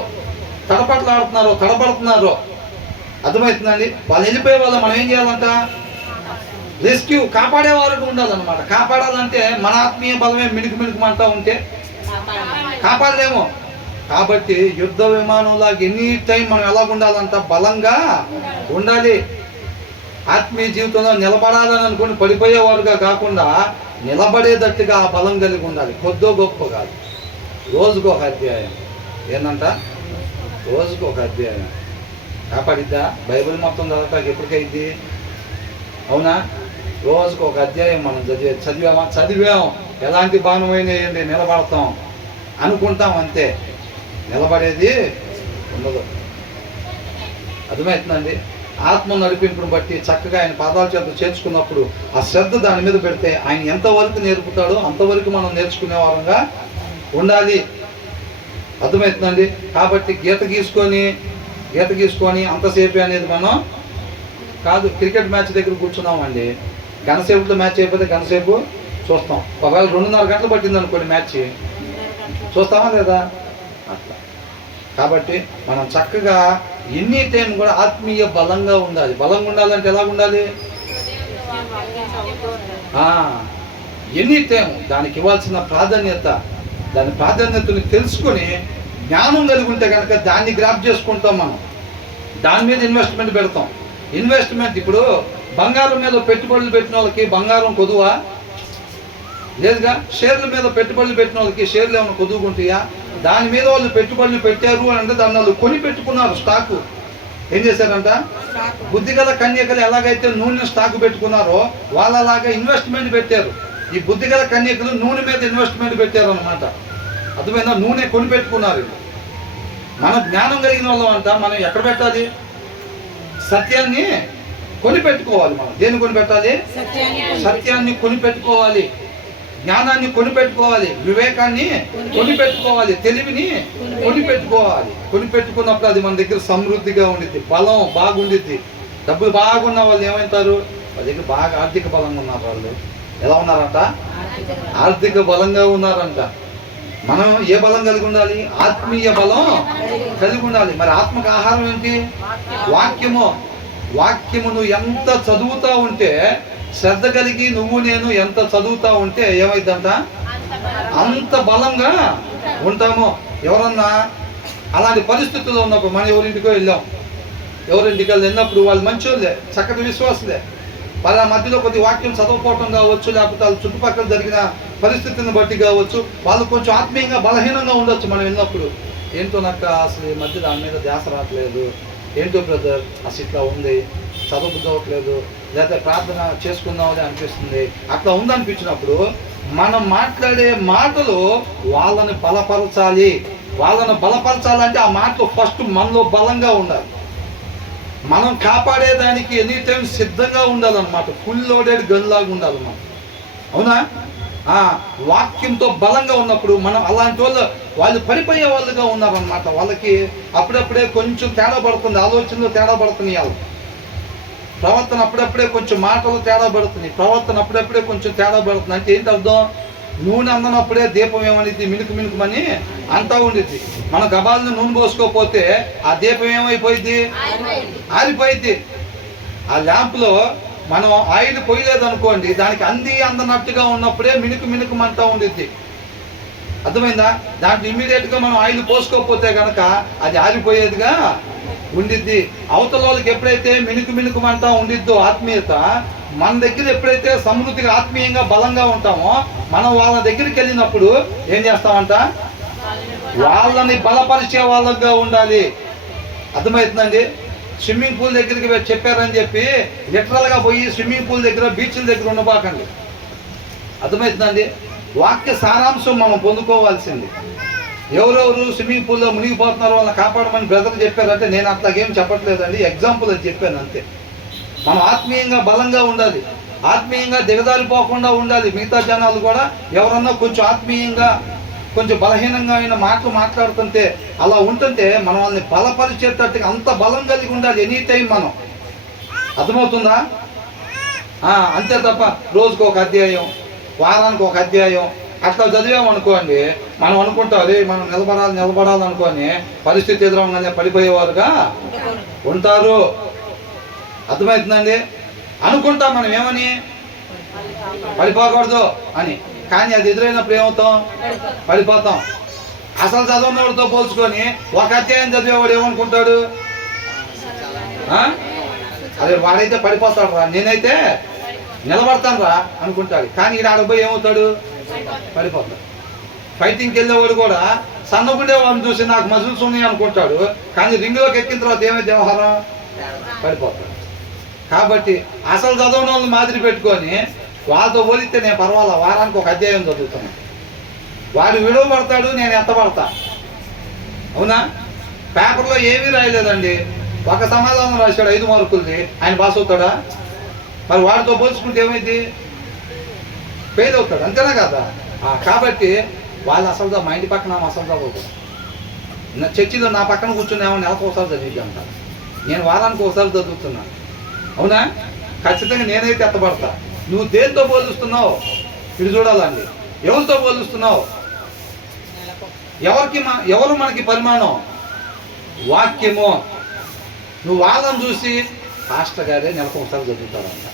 తడబడుతున్నారో అర్థమవుతుందండి? వాళ్ళు వెళ్ళిపోయే వాళ్ళు మనం ఏం చేయాలంట? రెస్క్యూ, కాపాడే వరకు ఉండాలన్నమాట. కాపాడాలంటే మన ఆత్మీయ బలమే మిణుకుమంటా ఉంటే కాపాడలేము. కాబట్టి యుద్ధ విమానంలాగా ఎనీ టైం మనం ఎలా ఉండాలంట? బలంగా ఉండాలి. ఆత్మీయ జీవితంలో నిలబడాలని అనుకుని పడిపోయేవారుగా కాకుండా నిలబడేటట్టుగా ఆ బలం కలిగి ఉండాలి. కొద్దో గొప్ప కాదు. రోజుకు ఒక అధ్యాయం. ఏంటంట? రోజుకు ఒక అధ్యాయం కాపాడిద్దా? బైబిల్ మొత్తం చదవటానికి ఎప్పటికైద్ది? అవునా? రోజుకు ఒక అధ్యాయం మనం చదివాం ఎలాంటి బాణమైనా ఏంటి నిలబడతాం అనుకుంటాం, అంతే. నిలబడేది ఉండదు. అర్థమవుతుందండి. ఆత్మ నడిపింపును బట్టి చక్కగా ఆయన పాదాల చేత చేర్చుకున్నప్పుడు ఆ శ్రద్ధ దాని మీద పెడితే ఆయన ఎంతవరకు నేర్పుతాడో అంతవరకు మనం నేర్చుకునే వారంగా ఉండాలి. అర్థమవుతుందండి. కాబట్టి గీత గీసుకొని అంతసేపు అనేది మనం కాదు. క్రికెట్ మ్యాచ్ దగ్గర కూర్చున్నామండి, గంటసేపులో మ్యాచ్ అయిపోతే గంటసేపు చూస్తాం. ఒకవేళ 2:30 గంటలు పట్టింది అనుకోండి మ్యాచ్, చూస్తామా లేదా? అట్లా. కాబట్టి మనం చక్కగా ఎనీ టైం కూడా ఆత్మీయ బలంగా ఉండాలి. బలంగా ఉండాలంటే ఎలా ఉండాలి? ఎనీ టైం దానికి ఇవ్వాల్సిన దాని ప్రాధాన్యతని తెలుసుకొని జ్ఞానం కలిగి ఉంటే కనుక దాన్ని గ్రాప్ చేసుకుంటాం. మనం దాని మీద ఇన్వెస్ట్మెంట్ పెడతాం. ఇన్వెస్ట్మెంట్ ఇప్పుడు బంగారం మీద పెట్టుబడులు పెట్టిన వాళ్ళకి బంగారం కొదువా? లేదుగా. షేర్ల మీద పెట్టుబడులు పెట్టిన వాళ్ళకి షేర్లు ఏమైనా కొదువుకుంటాయా? దాని మీద వాళ్ళు పెట్టుబడులు పెట్టారు అని అంటే దాన్ని వాళ్ళు కొని పెట్టుకున్నారు. స్టాకు ఏం చేశారంట? బుద్ధి గల కన్యకలు ఎలాగైతే నూనె స్టాకు పెట్టుకున్నారో వాళ్ళలాగా ఇన్వెస్ట్మెంట్ పెట్టారు. ఈ బుద్ధి గల కన్యకలు నూనె మీద ఇన్వెస్ట్మెంట్ పెట్టారు అనమాట. అర్థమైనా? నూనె కొని పెట్టుకున్నారు. మనం జ్ఞానం కలిగిన వాళ్ళం అంట. మనం ఎక్కడ పెట్టాలి? సత్యాన్ని కొని పెట్టుకోవాలి. మనం దేన్ని కొని పెట్టాలి? సత్యాన్ని కొని పెట్టుకోవాలి, జ్ఞానాన్ని కొని పెట్టుకోవాలి, వివేకాన్ని కొని పెట్టుకోవాలి, తెలివిని కొని పెట్టుకోవాలి. కొని పెట్టుకున్నప్పుడు అది మన దగ్గర సమృద్ధిగా ఉండిద్ది, బలం బాగుండిద్ది. డబ్బులు బాగున్న వాళ్ళు ఏమంటారు? వాళ్ళ దగ్గర బాగా ఆర్థిక బలంగా ఉన్నారు. వాళ్ళు ఎలా ఉన్నారంట? ఆర్థిక బలంగా ఉన్నారంట. మనం ఏ బలం కలిగి ఉండాలి? ఆత్మీయ బలం కలిగి ఉండాలి. మరి ఆత్మకు ఆహారం ఏంటి? వాక్యము నువ్వు ఎంత చదువుతా ఉంటే, శ్రద్ధ కలిగి నేను ఎంత చదువుతా ఉంటే ఏమైందంట? అంత బలంగా ఉంటాము. ఎవరన్నా అలాంటి పరిస్థితుల్లో ఉన్నప్పుడు మనం ఎవరింటికో వెళ్ళినప్పుడు వాళ్ళు మంచోళ్ళే, చక్కటి విశ్వాసులే. వాళ్ళ మధ్యలో కొద్ది వాక్యం చదవకపోవటం కావచ్చు, లేకపోతే వాళ్ళ చుట్టుపక్కల జరిగిన పరిస్థితిని బట్టి కావచ్చు, వాళ్ళు కొంచెం ఆత్మీయంగా బలహీనంగా ఉండొచ్చు. మనం వెళ్ళినప్పుడు ఏంటో నాకు అసలు ఈ మధ్య దాని మీద ధ్యాస రావట్లేదు, ఏంటో బ్రదర్ అసలు ఇట్లా ఉంది, చదవట్లేదు, లేకపోతే ప్రార్థన చేసుకుందామని అనిపిస్తుంది, అట్లా ఉందనిపించినప్పుడు మనం మాట్లాడే మాటలు వాళ్ళని బలపరచాలంటే ఆ మాటలు ఫస్ట్ మనలో బలంగా ఉండాలి. మనం కాపాడేదానికి ఎనీ టైం సిద్ధంగా ఉండాలన్నమాట. ఫుల్ లోడెడ్ గన్ లాగా ఉండాలి మనం. అవునా? వాక్యంతో బలంగా ఉన్నప్పుడు మనం అలాంటి వాళ్ళు పడిపోయే వాళ్ళుగా ఉన్నారనమాట. వాళ్ళకి అప్పుడప్పుడే కొంచెం తేడా పడుతుంది, ఆలోచనలు తేడా పడుతున్నాయి, వాళ్ళు ప్రవర్తన అప్పుడప్పుడే కొంచెం మాటలు తేడా పడుతుంది, ప్రవర్తన అప్పుడప్పుడే కొంచెం తేడా పడుతుంది. అంటే ఏంటి అర్థం? నూనె అందనప్పుడే దీపం ఏమనిద్ది? మినుకుమని అంతా ఉండిద్ది. మన గబాలను నూనె పోసుకోకపోతే ఆ దీపం ఏమైపోయింది? ఆరిపోయింది. ఆ ల్యాంప్లో మనం ఆయిల్ పోయలేదనుకోండి, దానికి అందనట్టుగా ఉన్నప్పుడే మినుకుమంటా ఉండిద్ది. అర్థమైందా? దాంట్లో ఇమ్మీడియట్గా మనం ఆయిల్ పోసుకోకపోతే కనుక అది ఆరిపోయేదిగా ఉండిద్ది. అవతల వాళ్ళకి ఎప్పుడైతే మినుకుమంటా ఉండిద్దో ఆత్మీయత, మన దగ్గర ఎప్పుడైతే సమృద్ధిగా ఆత్మీయంగా బలంగా ఉంటామో మనం వాళ్ళ దగ్గరికి వెళ్ళినప్పుడు ఏం చేస్తామంట? వాళ్ళని బలపరిచే వాళ్ళగా ఉండాలి. అర్థమవుతుందండి? స్విమ్మింగ్ పూల్ దగ్గరికి చెప్పారని చెప్పి లిటరల్గా పోయి స్విమ్మింగ్ పూల్ దగ్గర, బీచ్ల దగ్గర ఉండబాకండి. అర్థమవుతుందండి? వాక్య సారాంశం మనం పొందుకోవాల్సింది. ఎవరెవరు స్విమ్మింగ్ పూల్లో మునిగిపోతున్నారో వాళ్ళని కాపాడమని బ్రదర్ చెప్పారంటే నేను అట్లాగేం చెప్పట్లేదండి, ఎగ్జాంపుల్ అది చెప్పాను అంతే. మనం ఆత్మీయంగా బలంగా ఉండాలి, ఆత్మీయంగా దిగజారిపోకుండా ఉండాలి. మిగతా జనాలు కూడా ఎవరన్నా కొంచెం ఆత్మీయంగా కొంచెం బలహీనంగా అయిన మాటలు మాట్లాడుతుంటే అలా ఉంటుంటే మనం వాళ్ళని బలపరిచేటట్టుగా అంత బలం కలిగి ఉండాలి ఎనీ టైం మనం. అర్థమవుతుందా? అంతే తప్ప రోజుకు ఒక అధ్యాయం, వారానికి ఒక అధ్యాయం అట్లా చదివామనుకోండి, మనం అనుకుంటాం అదే మనం నిలబడాలనుకోని పరిస్థితి ఎదురవగానే పడిపోయేవారుగా ఉంటారు. అర్థమవుతుందండి? అనుకుంటాం మనం ఏమని, పడిపోకూడదు అని, కానీ అది ఎదురైనప్పుడు ఏమవుతాం? పడిపోతాం. అసలు చదవనవాడితో పోల్చుకొని ఒక అధ్యాయం చదివేవాడు ఏమనుకుంటాడు? అదే వాడైతే పడిపోతాడు రా, నేనైతే నిలబడతాను రా అనుకుంటాడు. కానీ ఈడ ఆడపోయి ఏమవుతాడు? పడిపోతాడు. ఫైటింగ్కి వెళ్ళేవాడు కూడా సన్నగుండే వాళ్ళని చూసి నాకు మజిల్స్ ఉన్నాయి అనుకుంటాడు, కానీ రింగులోకి ఎక్కిన తర్వాత ఏమైతే వ్యవహారం? పడిపోతాడు. కాబట్టి అసలు చదవని వాళ్ళని మాదిరి పెట్టుకొని వాళ్ళతో పోలిస్తే నేను పర్వాలా, వారానికి ఒక అధ్యాయం చదువుతాను. వాడు విలువ పడతాడు, నేను ఎంత పడతా. అవునా? పేపర్లో ఏమీ రాయలేదండి, ఒక సమాధానం రాశాడు 5 మార్కులది, ఆయన పాస్ అవుతాడా? మరి వాడితో పోల్చుకుంటే ఏమైంది? ఫెయిల్ అవుతాడు, అంతేనా కదా? కాబట్టి వాళ్ళు అసలు మా ఇంటి పక్కన అసలు చదవకూడదు. చర్చిలో నా పక్కన కూర్చుని ఏమో నెలకు ఒకసారి చదివిద్ది అంట, నేను వారానికి ఒకసారి చదువుతున్నాను. అవునా? ఖచ్చితంగా నేనైతే ఎత్తపడతా. నువ్వు దేంతో పోలుస్తున్నావు? ఇది చూడాలండి. ఎవరితో పోలుస్తున్నావు? ఎవరు మనకి పరిమాణం? వాక్యము. నువ్వు వాళ్ళని చూసి పాస్టర్ గారే నెలకు ఒకసారి చదువుతాడంట,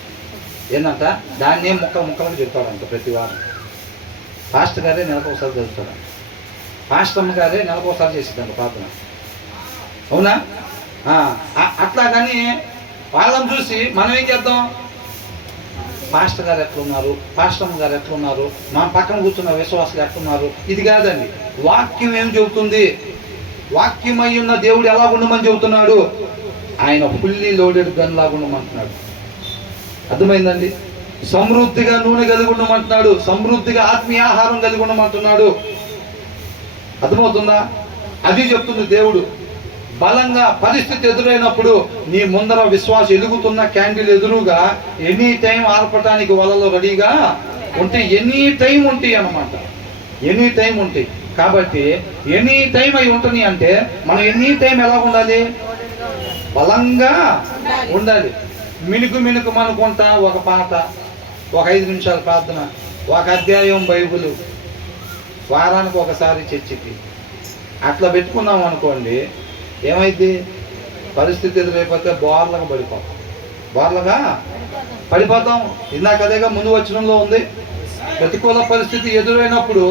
ఏంటంట దాన్ని ముక్కలకు చెప్తాడంట ప్రతి వారం. పాస్టర్ గారే నెలకు ఒకసారి చదువుతాడంట, పాస్టమ్మ గారే నెలకు ఒకసారి చేసిద్దంట ప్రార్థన. అవునా? అట్లా కానీ వాళ్ళని చూసి మనం ఏం చేద్దాం? పాస్టర్ గారు ఎట్లున్నారు, పాస్టమ్మ గారు ఎట్లున్నారు, మా పక్కన కూర్చున్న విశ్వాసులు ఎట్లున్నారు, ఇది కాదండి. వాక్యం ఏం చెబుతుంది? వాక్యమై ఉన్న దేవుడు ఎలా ఉండమని చెబుతున్నాడు? ఆయన ఫుల్లీ లోడెడ్ గన్ లాగా ఉండమంటున్నాడు. అర్థమైందండి? సమృద్ధిగా నూనె కలిగి ఉండమంటున్నాడు, సమృద్ధిగా ఆత్మీయ ఆహారం కలిగి ఉండమంటున్నాడు. అర్థమవుతుందా? అది చెప్తుంది దేవుడు. బలంగా పరిస్థితి ఎదురైనప్పుడు నీ ముందర విశ్వాసం ఎదుగుతున్న క్యాండిల్ ఎదురుగా ఎనీ టైం ఆర్పటానికి వలలో రెడీగా ఉంటే ఎనీ టైం ఉంటాయి అన్నమాట. ఎనీ టైం ఉంటాయి. కాబట్టి ఎనీ టైం అవి ఉంటుంది అంటే మనం ఎనీ టైం ఎలా ఉండాలి? బలంగా ఉండాలి. మినుకు అనుకుంటా ఒక పాట, ఒక 5 నిమిషాల ప్రార్థన, ఒక అధ్యాయం బైబుల్, వారానికి ఒకసారి చర్చికి అట్లా పెట్టుకున్నాం అనుకోండి, ఏమైంది? పరిస్థితి ఎదురైపోతే బోర్లగా పడిపోతాం. ఇందాక అదేగా ముందు వచనంలో ఉంది. ప్రతికూల పరిస్థితి ఎదురైనప్పుడు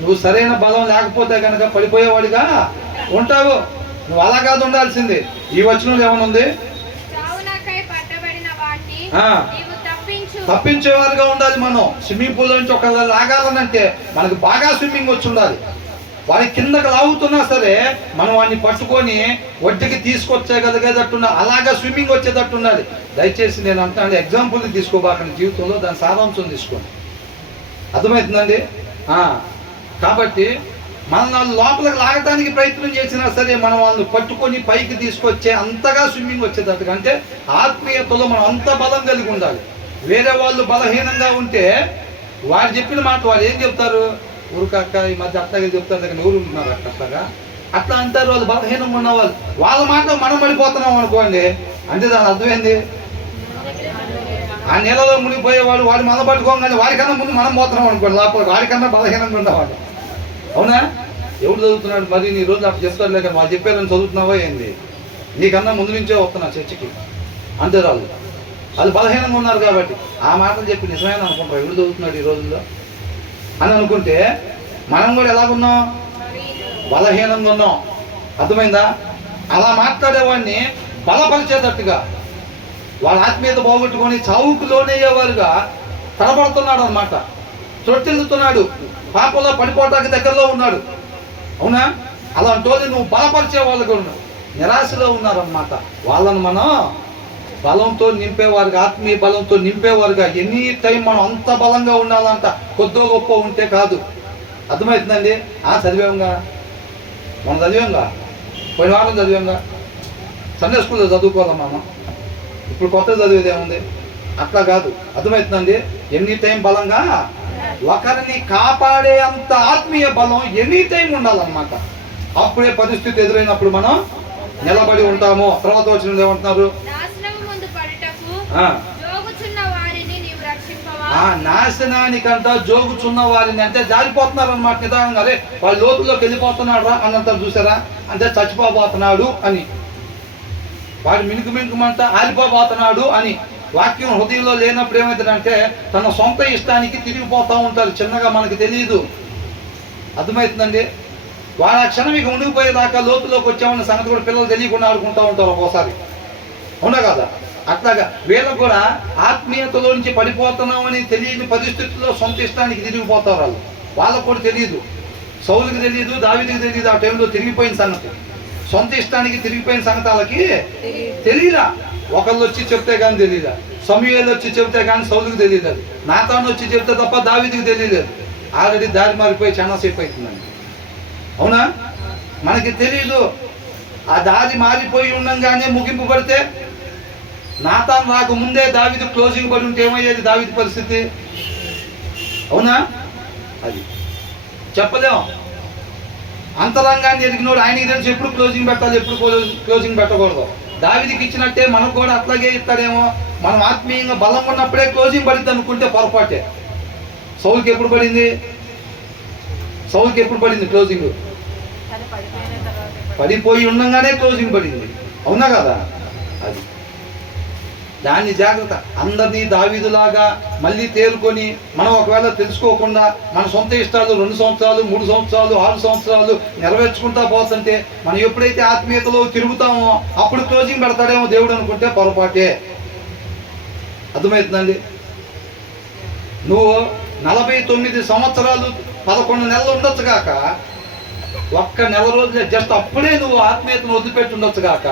నువ్వు సరైన బలం లేకపోతే కనుక పడిపోయేవాడిగా ఉంటావు. నువ్వు అలా కాదు ఉండాల్సింది. ఈ వచనంలో ఏమనుంది? తప్పించేవారుగా ఉండాలి. మనం స్విమ్మింగ్ పూల్ నుంచి ఒక లాగాలనంటే మనకు బాగా స్విమ్మింగ్ వచ్చి ఉండాలి. వాడి కిందకి లాగుతున్నా సరే మనం వాడిని పట్టుకొని ఒడ్డుకి తీసుకొచ్చేగలిగేటట్టు అలాగా స్విమ్మింగ్ వచ్చేటట్టు ఉండాలి. దయచేసి నేను అంటున్నాను, ఎగ్జాంపుల్ తీసుకోబాకండి, జీవితంలో దాని సారాంశం తీసుకోండి. అర్థమవుతుందండి? కాబట్టి మనం వాళ్ళు లోపలికి లాగటానికి ప్రయత్నం చేసినా సరే మనం వాళ్ళని పట్టుకొని పైకి తీసుకొచ్చే అంతగా స్విమ్మింగ్ వచ్చేటట్టుగా, అంటే ఆత్మీయతలో మనం అంత బలం కలిగి ఉండాలి. వేరే వాళ్ళు బలహీనంగా ఉంటే వారు చెప్పిన మాట వాళ్ళు ఏం చెప్తారు? ఊరుకక్క ఈ మధ్య అట్లాగే చెప్తారు, దగ్గర ఎవరు ఉంటున్నారు అట్లాగా అట్లా అంటారు. వాళ్ళు బలహీనంగా ఉన్నవాళ్ళు వాళ్ళ మాటలో మనం పడిపోతున్నాం అనుకోండి, అంటే దాని అర్థమైంది ఆ నెలలో మునిగిపోయేవాడు వాడు మనం పట్టుకోగానే వాడికన్నా ముందు మనం పోతున్నాం అనుకోండి, లోపల వాడికన్నా బలహీనంగా ఉన్నవాడు. అవునా? ఎవడు చదువుతున్నాడు మరి నీ రోజులు అట్లా చెప్తాడు లేక వాళ్ళు చెప్పారని చదువుతున్నావా ఏంది? నీకన్నా ముందు నుంచే వస్తున్నా చర్చికి అంతే. వాళ్ళు బలహీనంగా ఉన్నారు కాబట్టి ఆ మాటలు చెప్పి నిజమైన అనుకుంటారు ఎవడు చదువుతున్నాడు ఈ రోజుల్లో అని అనుకుంటే మనం కూడా ఎలాగున్నాం? బలహీనంగా ఉన్నాం. అర్థమైందా? అలా మాట్లాడేవాడిని బలపరిచేటట్టుగా వాళ్ళ ఆత్మీయత పోగొట్టుకొని చావుకు లోనయ్యేవారుగా తడబడుతున్నాడు అన్నమాట. చొట్టిల్లుతున్నాడు, పాపంలో పడిపోవటానికి దగ్గరలో ఉన్నాడు. అవునా? అలాంటి వాళ్ళు నువ్వు బలపరిచే వాళ్ళు కూడా ఉన్నావు. నిరాశలో ఉన్నారన్నమాట. వాళ్ళను మనం బలంతో నింపేవారుగా, ఆత్మీయ బలంతో నింపేవారుగా ఎనీ టైం మనం అంత బలంగా ఉండాలంట. కొద్దో గొప్ప ఉంటే కాదు. అర్థమవుతుందండి? చదివాంగా, మనం చదివాంగా, పోయిన వారం చదివాంగా, సండే స్కూల్లో చదువుకోవాలమ్మా. ఇప్పుడు కొత్త చదివేది ఏముంది? అట్లా కాదు. అర్థమవుతుందండి? ఎనీ టైం బలంగా ఒకరిని కాపాడే అంత ఆత్మీయ బలం ఎనీ టైం ఉండాలన్నమాట. అప్పుడే పరిస్థితి ఎదురైనప్పుడు మనం నిలబడి ఉంటాము. తర్వాత వచ్చిన ఏమంటున్నారు? నాశనానికంట జోగుచున్న వారిని, అంటే జారిపోతున్నారు అన్నమాట. నిదానంగా అరే వాళ్ళ లోతుల్లోకి వెళ్ళిపోతున్నాడు రా అన్నంత చూసారా, అంటే చచ్చిపోబోతున్నాడు అని, వాడు మినుకుమంట ఆరిపోబోతున్నాడు అని. వాక్యం హృదయంలో లేనప్పుడు ఏమవుతుందంటే తన సొంత ఇష్టానికి తిరిగిపోతూ ఉంటారు. చిన్నగా మనకు తెలియదు. అర్థమవుతుందండి? వాడు ఆ క్షణం ఇక మునిగిపోయేదాకా లోతులోకి వచ్చామన్న సంగతి కూడా పిల్లలు తెలియకుండా ఆడుకుంటూ ఉంటారు ఒక్కోసారి. అవునా కదా? అట్లాగా వీళ్ళకు కూడా ఆత్మీయతలో నుంచి పడిపోతున్నామని తెలియని పరిస్థితుల్లో సొంత ఇష్టానికి తిరిగిపోతారు. వాళ్ళకు కూడా తెలియదు. సౌలుకి తెలియదు, దావీదుకి తెలియదు ఆ టైంలో తిరిగిపోయిన సంగతి. సొంత ఇష్టానికి తిరిగిపోయిన సంగతి వాళ్ళకి తెలియదా. ఒకళ్ళు వచ్చి చెప్తే కానీ తెలియదా, సమూయేలు వచ్చి చెప్తే కానీ సౌలుకి తెలియదు, అది నాతాను వచ్చి చెప్తే తప్ప దావీదుకి తెలియదు. ఆల్రెడీ దారి మారిపోయి చాలా సేపు అవుతుందండి. అవునా? మనకి తెలియదు. ఆ దారి మారిపోయి ఉండంగానే ముగింపు పడితే, నాతాన్ రాకముందే దావీదు క్లోజింగ్ పడి ఉంటే ఏమయ్యేది దావీదు పరిస్థితి? అవునా? అది చెప్పలేం. అంతరంగాన్ని ఎదిగినోడు ఆయనకి తెలుసు ఎప్పుడు క్లోజింగ్ పెట్టాలి, ఎప్పుడు క్లోజింగ్ పెట్టకూడదు. దావీదుకి ఇచ్చినట్టే మనకు కూడా అట్లాగే ఇస్తాడేమో. మనం ఆత్మీయంగా బలంగా ఉన్నప్పుడే క్లోజింగ్ పడింది అనుకుంటే పొరపాటే. సౌలుకి ఎప్పుడు పడింది? సౌలుకి ఎప్పుడు పడింది క్లోజింగ్? పడిపోయి ఉండగానే క్లోజింగ్ పడింది. అవునా కదా? అది దాన్ని జాగ్రత్త. అందరినీ దావీదులాగా మళ్ళీ తేరుకొని మనం ఒకవేళ తెలుసుకోకుండా మన సొంత ఇష్టాలు 2 సంవత్సరాలు 3 సంవత్సరాలు 6 సంవత్సరాలు నెరవేర్చుకుంటా పోతుంటే, మనం ఎప్పుడైతే ఆత్మీయతలో తిరుగుతామో అప్పుడు క్లోజింగ్ పెడతాడేమో దేవుడు అనుకుంటే పొరపాటే. అర్థమవుతుందండి? నువ్వు 49 సంవత్సరాలు 11 నెలలు ఉండొచ్చు కాక, ఒక్క నెల రోజులే జస్ట్ అప్పుడే నువ్వు ఆత్మీయతను వదిలిపెట్టి ఉండొచ్చు కాక,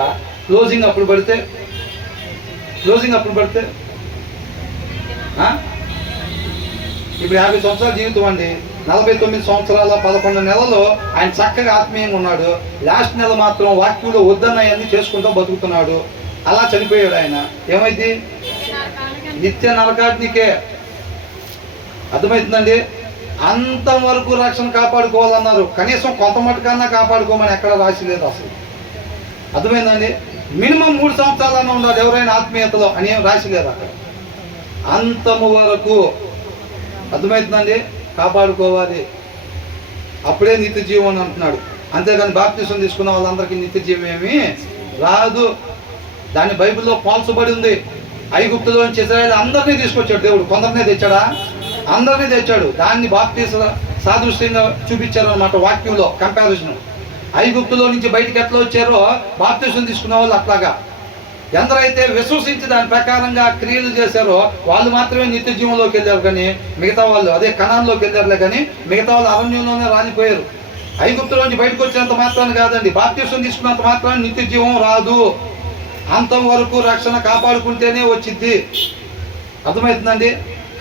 క్లోజింగ్ అప్పుడు పడితే ఇప్పుడు 50 సంవత్సరాల జీవితం అండి. 49 సంవత్సరాల 11 నెలలు ఆయన చక్కగా ఆత్మీయంగా ఉన్నాడు. లాస్ట్ నెల మాత్రం వాక్యంలో వద్దన్నయన్నీ చేసుకుంటూ బతుకుతున్నాడు. అలా చనిపోయాడు ఆయన. ఏమైంది? నిత్య నరకాగ్నికే. అర్థమవుతుందండి? అంతం వరకు రక్షణ కాపాడుకోవాలన్నారు. కనీసం కొంత మటుకన్నా కాపాడుకోమని ఎక్కడ రాసి లేదు అసలు. అర్థమైందండి? మినిమం 3 సంవత్సరాలన్నా ఉండాలి ఎవరైనా ఆత్మీయతలో అని ఏం రాసి లేదు అక్కడ. అంతము వరకు. అర్థమవుతుందండి? కాపాడుకోవాలి. అప్పుడే నిత్య జీవం అని అంటున్నాడు. అంతేగాని బాప్తిసం తీసుకున్న వాళ్ళందరికీ నిత్య జీవం ఏమీ రాదు. దాని బైబిల్లో పోల్చబడి ఉంది. ఐగుప్తులో నుంచి ఇశ్రాయేలు అందరినీ తీసుకొచ్చాడు దేవుడు. కొందరినే తెచ్చాడా? అందరినీ తెచ్చాడు. దాన్ని బాప్తిస సాదృశ్యంగా చూపించారు అనమాట వాక్యంలో కంపారిజన్. ఐగుప్తులో నుంచి బయటికి ఎట్లా వచ్చారో బాప్తిసం తీసుకునే వాళ్ళు అట్లాగా. ఎందరైతే విశ్వసించి దాని ప్రకారంగా క్రియలు చేశారో వాళ్ళు మాత్రమే నిత్య జీవంలోకి వెళ్ళారు. కానీ మిగతా వాళ్ళు అదే కణాల్లోకి వెళ్ళారులే, కానీ మిగతా వాళ్ళు అరణ్యంలోనే రాలిపోయారు. ఐగుప్తులోంచి బయటకు వచ్చినంత మాత్రాన్ని కాదండి, బాప్తిసం తీసుకున్నంత మాత్రాన్ని నిత్య జీవం రాదు. అంతం వరకు రక్షణ కాపాడుకుంటేనే వచ్చింది. అర్థమవుతుందండి?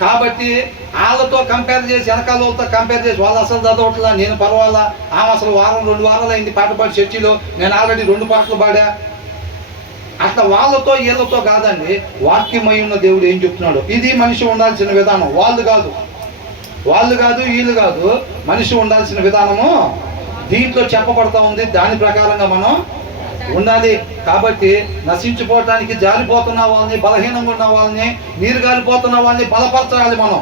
కాబట్టి వాళ్ళతో కంపేర్ చేసి, వెనకాలతో కంపేర్ చేసి, వాళ్ళు అసలు చదవట్లా, నేను పర్వాలా, ఆమె అసలు 1-2 వారాలు అయింది పాట పాడి చర్చిలో, నేను ఆల్రెడీ 2 పాటలు పాడా, అట్లా వాళ్ళతో వీళ్ళతో కాదండి. వాక్యమై ఉన్న దేవుడు ఏం చెప్తున్నాడు? ఇది మనిషి ఉండాల్సిన విధానం. వాళ్ళు కాదు, వీళ్ళు కాదు, మనిషి ఉండాల్సిన విధానము దీంట్లో చెప్పబడతా ఉంది. దాని ప్రకారంగా మనం ఉండాలి. కాబట్టి నశించిపోవటానికి జారిపోతున్న వాళ్ళని, బలహీనంగా ఉన్న వాళ్ళని, నీరు గారిపోతున్న వాళ్ళని బలపరచాలి మనం.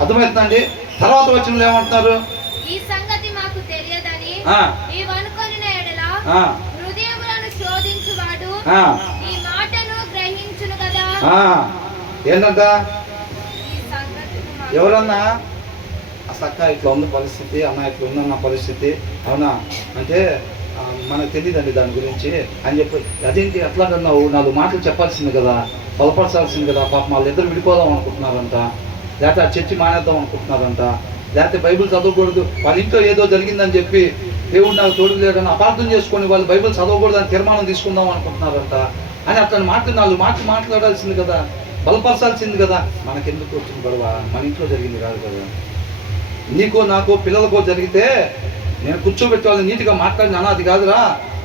అర్థమవుతుందండి? తర్వాత వచ్చిన ఏమంటున్నారు? ఈ సంగతి మాకు తెలియదని నీవనుకొనిన ఎడల హృదయములను శోధించువాడు ఈ మాటను గ్రహించును కదా. ఏంటంట? ఎవరన్నా అసలు అక్క ఇట్లా ఉంది పరిస్థితి, అన్న ఇట్లా ఉందన్న పరిస్థితి, అవునా అంటే మనకు తెలియదండి దాని గురించి అని చెప్పి, అదేంటి అట్లా అన్నావు, 4 మాటలు చెప్పాల్సింది కదా, బలపరచాల్సింది కదా. పాపం వాళ్ళిద్దరు విడిపోదాం అనుకుంటున్నారంట, లేకపోతే ఆ చర్చి మానేద్దాం అనుకుంటున్నారంట, లేకపోతే బైబిల్ చదవకూడదు, వాళ్ళ ఇంట్లో ఏదో జరిగిందని చెప్పి దేవుడు నాకు తోడు లేదని అపార్థం చేసుకొని వాళ్ళు బైబిల్ చదవకూడదని తీర్మానం తీసుకుందాం అనుకుంటున్నారంట అని అట్లా మాటలు 4 మాటలు మాట్లాడాల్సింది కదా, బలపరచాల్సింది కదా. మనకెందుకు వచ్చింది గొడవ? మన ఇంట్లో జరిగింది కాదు కదా. నీకో నాకో పిల్లలకో జరిగితే నేను కూర్చోబెట్టి వాళ్ళని నీట్గా మాట్లాడిన అది కాదురా,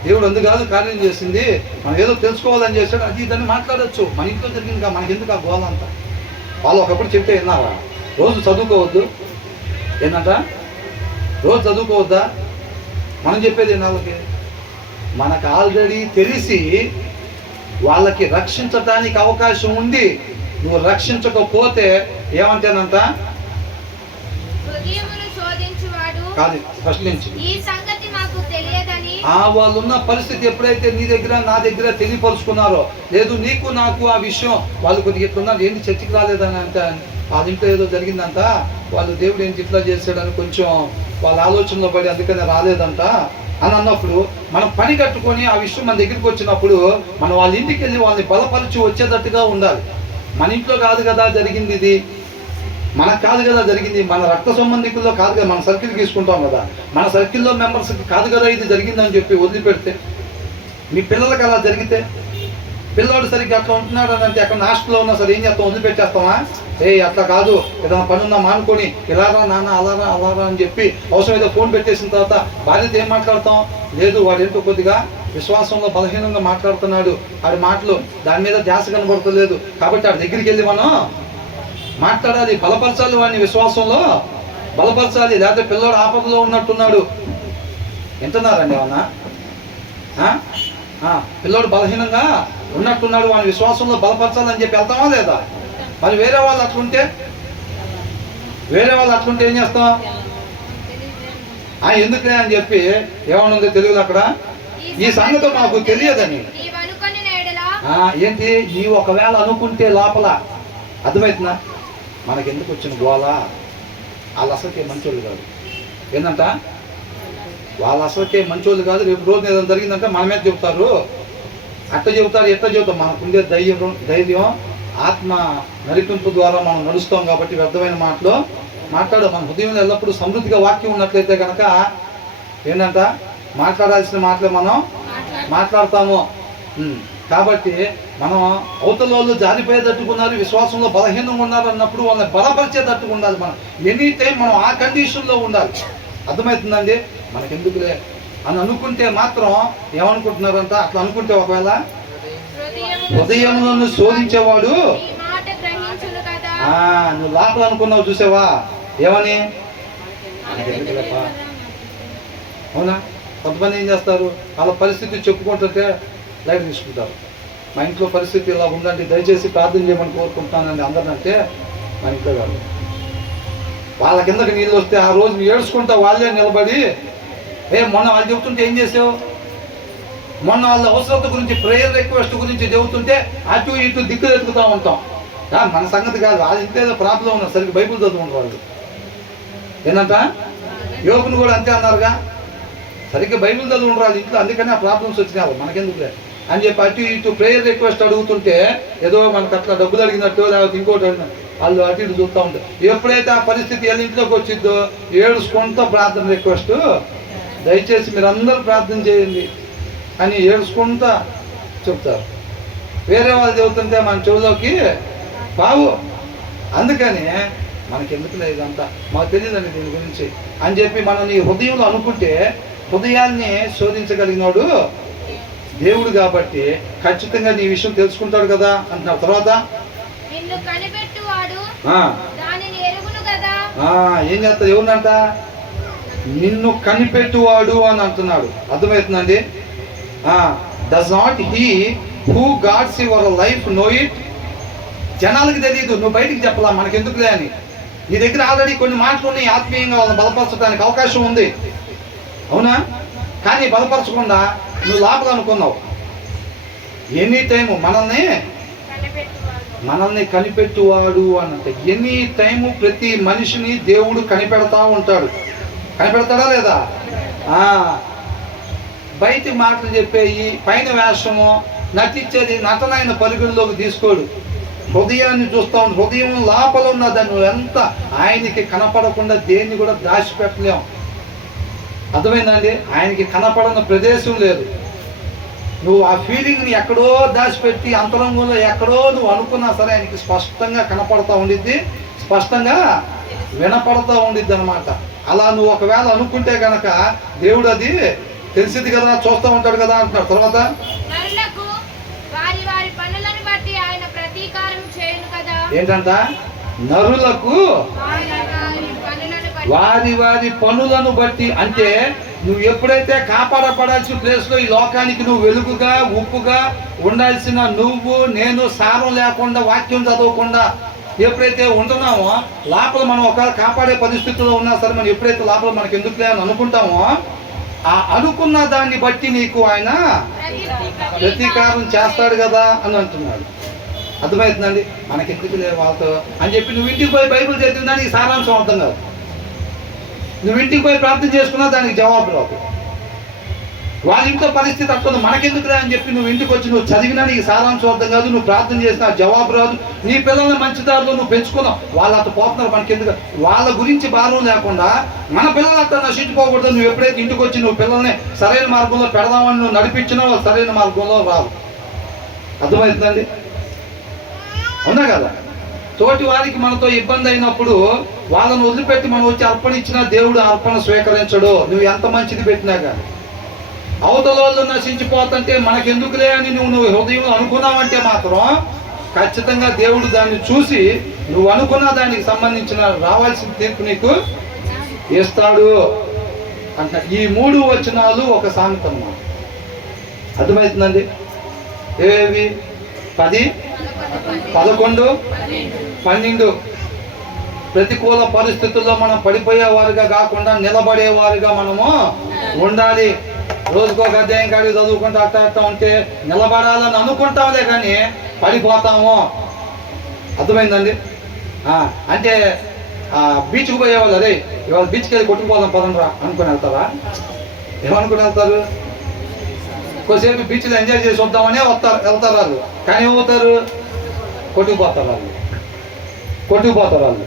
దేవుడు అందు కాదు కార్యం చేసింది, మనం ఏదో తెలుసుకోవాలని చేశాడు, అది ఇదని మాట్లాడచ్చు. మన ఇంట్లో జరిగింది కదా, మనకెందుకు ఆ గోల అంతా? వాళ్ళు ఒకప్పుడు చెప్తే విన్నారా? రోజు చదువుకోవద్దు ఏంటంట? రోజు చదువుకోవద్దా? మనం చెప్పేది వాళ్ళకి మనకు ఆల్రెడీ తెలిసి వాళ్ళకి రక్షించడానికి అవకాశం ఉంది. నువ్వు రక్షించకపోతే ఏమంటానంట? కాదు, ఫస్ట్ నుంచి వాళ్ళు ఉన్న పరిస్థితి ఎప్పుడైతే నీ దగ్గర నా దగ్గర తెలియపరుచుకున్నారో, లేదు నీకు నాకు ఆ విషయం వాళ్ళు కొద్దిగా ఎట్లున్నారు, ఏంటి చర్చికి రాలేదని అంటే వాళ్ళ ఇంట్లో ఏదో జరిగిందంట, వాళ్ళు దేవుడు ఏంటి ఇట్లా చేశాడని కొంచెం వాళ్ళ ఆలోచనలో పడి అందుకనే రాలేదంట అని అన్నప్పుడు మనం పని కట్టుకొని ఆ విషయం మన దగ్గరికి వచ్చినప్పుడు మనం వాళ్ళ ఇంటికి వెళ్ళి వాళ్ళని బలపరిచి వచ్చేటట్టుగా ఉండాలి. మన ఇంట్లో కాదు కదా జరిగింది, ఇది మనకు కాదు కదా జరిగింది, మన రక్త సంబంధికుల్లో కాదు కదా, మన సర్కిల్ తీసుకుంటాం కదా, మన సర్కిల్లో మెంబర్స్కి కాదు కదా ఇది జరిగిందని చెప్పి వదిలిపెడితే, మీ పిల్లలకి అలా జరిగితే పిల్లోడు సరిగ్గా అట్లా ఉంటున్నాడు అని అంటే అక్కడ హాస్టల్లో ఉన్నా సరే ఏం చేస్తాం, వదిలిపెట్టేస్తామా? అట్లా కాదు, ఏదైనా పని ఉందా మానుకొని ఇలారా నాన్న అలారా అలారా అని చెప్పి అవసరమైతే ఫోన్ పెట్టేసిన తర్వాత భార్యతో ఏం మాట్లాడతాం? లేదు, వాడు ఏంటో కొద్దిగా విశ్వాసంలో బలహీనంగా మాట్లాడుతున్నాడు, ఆడి మాటలు దాని మీద ధ్యాస కనబడతలేదు, కాబట్టి ఆడి దగ్గరికి వెళ్ళి మనం మాట్లాడాలి, బలపరచాలి, వాడిని విశ్వాసంలో బలపరచాలి. లేకపోతే పిల్లోడు ఆపదలో ఉన్నట్టున్నాడు, వింటున్నారండి ఏమన్నా? పిల్లోడు బలహీనంగా ఉన్నట్టున్నాడు, వాని విశ్వాసంలో బలపరచాలని చెప్పి వెళ్తామా లేదా? మరి వేరే వాళ్ళు అట్లుంటే ఏం చేస్తాం? ఎందుకులే అని చెప్పి ఏమనుంది తెలుగులో అక్కడ, ఈ సంగతి మాకు తెలియదని. ఏంటి? నీవు ఒకవేళ అనుకుంటే లోపల అర్థమవుతుందా? మనకెందుకు వచ్చిన గోళ? వాళ్ళు అసలుకే మంచోళ్ళు కాదు. ఏంటంట? వాళ్ళు అసలుకే మంచోళ్ళు కాదు. రేపు రోజు ఏదైనా జరిగిందంటే మన మీద చెబుతారు, అట్ట చెబుతారు, ఎట్ట చెబుతాం. మనకుండే ధైర్యం ఆత్మ నడిపింపు ద్వారా మనం నడుస్తాం కాబట్టి వ్యర్థమైన మాటలు మాట్లాడు. మన హృదయంలో ఎల్లప్పుడూ సమృద్ధిగా వాక్యం ఉన్నట్లయితే కనుక ఏంటంట, మాట్లాడాల్సిన మాటలే మనం మాట్లాడతాము. కాబట్టి మనం అవతల వాళ్ళు జారిపోయేటట్టుకున్నారు, విశ్వాసంలో బలహీనంగా ఉన్నారు అన్నప్పుడు వాళ్ళని బలపరిచేటట్టుగా ఉండాలి. మనం ఎనీ టైం మనం ఆ కండిషన్లో ఉండాలి. అర్థమవుతుందండి? మనకెందుకులే అని అనుకుంటే మాత్రం ఏమనుకుంటున్నారంట? అట్లా అనుకుంటే ఒకవేళ హృదయంలో శోధించేవాడు నువ్వు లోపల అనుకున్నావు చూసావా ఏమని? అవునా? కొంతమంది ఏం చేస్తారు, వాళ్ళ పరిస్థితి చెప్పుకుంటుంటే లైట్ తీసుకుంటారు. మా ఇంట్లో పరిస్థితి ఇలా ఉందండి, దయచేసి ప్రార్థన చేయమని కోరుకుంటానండి అందరినంటే మా ఇంట్లో కాదు. వాళ్ళ కిందకి నీళ్ళు వస్తే ఆ రోజు ఏడ్చుకుంటా వాళ్ళే నిలబడి, మొన్న వాళ్ళు చెబుతుంటే ఏం చేసావు, మొన్న వాళ్ళ అవసరత గురించి ప్రేయర్ రిక్వెస్ట్ గురించి చెబుతుంటే అటు ఇటు దిక్కులు ఎత్తుకుతూ ఉంటాం. మన సంగతి కాదు, వాళ్ళ ఇంట్లో ఏదో ప్రాబ్లం ఉన్నారు, సరిగ్గా బైబుల్ చదువుకుంటారు వాళ్ళు. ఏంటంట? యోగుని కూడా అంతే అన్నారుగా, సరిగ్గా బైబుల్ చదువుకుంటారు వాళ్ళ ఇంట్లో, అందుకని ఆ ప్రాబ్లమ్స్ వచ్చినాయి. మనకెందుకులే అని చెప్పి అటు ఇటు ప్రేయర్ రిక్వెస్ట్ అడుగుతుంటే ఏదో మనకు అట్లా డబ్బులు అడిగినట్టు లేకపోతే ఇంకోటి అడిగినట్టు వాళ్ళు అటు ఇటు చూస్తూ ఉంటారు. ఎప్పుడైతే ఆ పరిస్థితి వాళ్ళ ఇంట్లోకి వచ్చిందో ఏడుచుకుంటా ప్రార్థన రిక్వెస్ట్, దయచేసి మీరు అందరూ ప్రార్థన చేయండి అని ఏడుచుకుంటా చెప్తారు. వేరే వాళ్ళు చెబుతుంటే మన చెవులోకి బావు. అందుకని మనకెందుకులే ఇదంతా, మాకు తెలియదండి దీని గురించి అని చెప్పి మనం నీ హృదయంలో అనుకుంటే హృదయాన్ని శోధించగలిగినాడు దేవుడు కాబట్టి ఖచ్చితంగా నీ విషయం తెలుసుకుంటాడు కదా అంటున్నారు. తర్వాత ఏం చేస్తాడు? ఎవరినంట? నిన్ను కనిపెట్టువాడు అని అంటున్నాడు. అర్థమవుతుందండి? Does not he who guards your life know it? జనాలకు తెలియదు, నువ్వు బయటికి చెప్పలా, మనకెందుకులే అని. నీ దగ్గర ఆల్రెడీ కొన్ని మాటలు ఉన్నాయి, ఆత్మీయంగా వాళ్ళని బలపరచడానికి అవకాశం ఉంది, అవునా? కానీ బలపరచకుండా నువ్వు లోపల అనుకున్నావు. ఎనీ టైము మనల్ని కనిపెట్టువాడు అనంటే ఎనీ టైము ప్రతి మనిషిని దేవుడు కనిపెడతా ఉంటాడు. కనిపెడతాడా లేదా? బయటి మాటలు చెప్పేయి పైన వేషము నటించేది నటన ఆయన పరిగణలోకి తీసుకోడు. హృదయాన్ని చూస్తా ఉంటాడు. హృదయం లోపల ఉన్న దాన్ని ఎంత ఆయనకి కనపడకుండా దేన్ని కూడా దాచిపెట్టలేం. అర్థమైందండి? ఆయనకి కనపడని ప్రదేశం లేదు. నువ్వు ఆ ఫీలింగ్ని ఎక్కడో దాచిపెట్టి అంతరంగంలో ఎక్కడో నువ్వు అనుకున్నా సరే ఆయనకి స్పష్టంగా కనపడతా ఉండిద్ది, స్పష్టంగా వినపడతా ఉండిద్ది అనమాట. అలా నువ్వు ఒకవేళ అనుకుంటే కనుక దేవుడు అది తెలిసింది కదా, చూస్తూ ఉంటాడు కదా అంటున్నాడు. తర్వాత ఏంటంట? నరులకు వారి వారి పనులను బట్టి. అంటే నువ్వు ఎప్పుడైతే కాపాడపడాల్సిన ప్లేస్లో ఈ లోకానికి నువ్వు వెలుగుగా ఉప్పుగా ఉండాల్సిన నువ్వు నేను సారం లేకుండా వాక్యం చదవకుండా ఎప్పుడైతే ఉంటున్నామో లోపల మనం ఒకవేళ కాపాడే పరిస్థితుల్లో ఉన్నా సరే మనం ఎప్పుడైతే లోపల మనకు ఎందుకులే అని అనుకుంటామో ఆ అనుకున్న దాన్ని బట్టి నీకు ఆయన ప్రతీకారం చేస్తాడు కదా అని అంటున్నాడు. అర్థమవుతుందండి? మనకెందుకు లేదు వాళ్ళతో అని చెప్పి నువ్వు ఇంటికి పోయి బైబిల్ చదివినా నీకు సారాంశం అర్థం కాదు. నువ్వు ఇంటికి పోయి ప్రార్థన చేసుకున్నా దానికి జవాబు రాదు. వాళ్ళ ఇంట్లో పరిస్థితి అట్లా మనకెందుకులే అని చెప్పి నువ్వు ఇంటికి వచ్చి నువ్వు చదివినా నీకు సారాంశం అర్థం కాదు, నువ్వు ప్రార్థన చేసినా జవాబు రాదు. నీ పిల్లల్ని మంచి దారిలో నువ్వు పెంచుకున్నావు, వాళ్ళు అట్లా పోతున్నారు, మనకెందుకు? వాళ్ళ గురించి భారం లేకుండా మన పిల్లలు అట్లా నశించిపోకూడదు. నువ్వు ఎప్పుడైతే ఇంటికి వచ్చి నువ్వు పిల్లల్ని సరైన మార్గంలో పెడదామని నువ్వు నడిపించినా వాళ్ళు సరైన మార్గంలో రాదు. అర్థమవుతుందండి? అవునా కదా? తోటి వారికి మనతో ఇబ్బంది అయినప్పుడు వాళ్ళని వదిలిపెట్టి మనం వచ్చి అర్పణ ఇచ్చినా దేవుడు అర్పణ స్వీకరించడు, నువ్వు ఎంత మంచిది పెట్టినా కానీ. అవతల వాళ్ళు నశించిపోతుంటే మనకెందుకులే అని నువ్వు హృదయంలో అనుకున్నావంటే మాత్రం ఖచ్చితంగా దేవుడు దాన్ని చూసి నువ్వు అనుకున్న దానికి సంబంధించిన రావాల్సిన తీర్పు నీకు ఇస్తాడు అంట. ఈ 3 వచనాలు ఒక సామెత అన్నమాట. అర్థమవుతుందండి? ఏవి? 10, 11, 12. ప్రతికూల పరిస్థితుల్లో మనం పడిపోయేవారుగా కాకుండా నిలబడేవారుగా మనము ఉండాలి. రోజుకో అధ్యాయం కాడి చదువుకుంటూ అట్ట ఉంటే నిలబడాలని అనుకుంటాంలే కానీ పడిపోతాము. అర్థమైందండి? అంటే బీచ్కి పోయేవాళ్ళు, అదే ఇవాళ బీచ్కి వెళ్ళి కొట్టుకుపోదాం పదంరా అనుకుని వెళ్తారా? ఏమనుకుని వెళ్తారు? కొద్దిసేపు బీచ్లో ఎంజాయ్ చేసి వద్దామనే వెళ్తారు వాళ్ళు. కానీ ఏమవుతారు? కొట్టుకుపోతారు వాళ్ళు.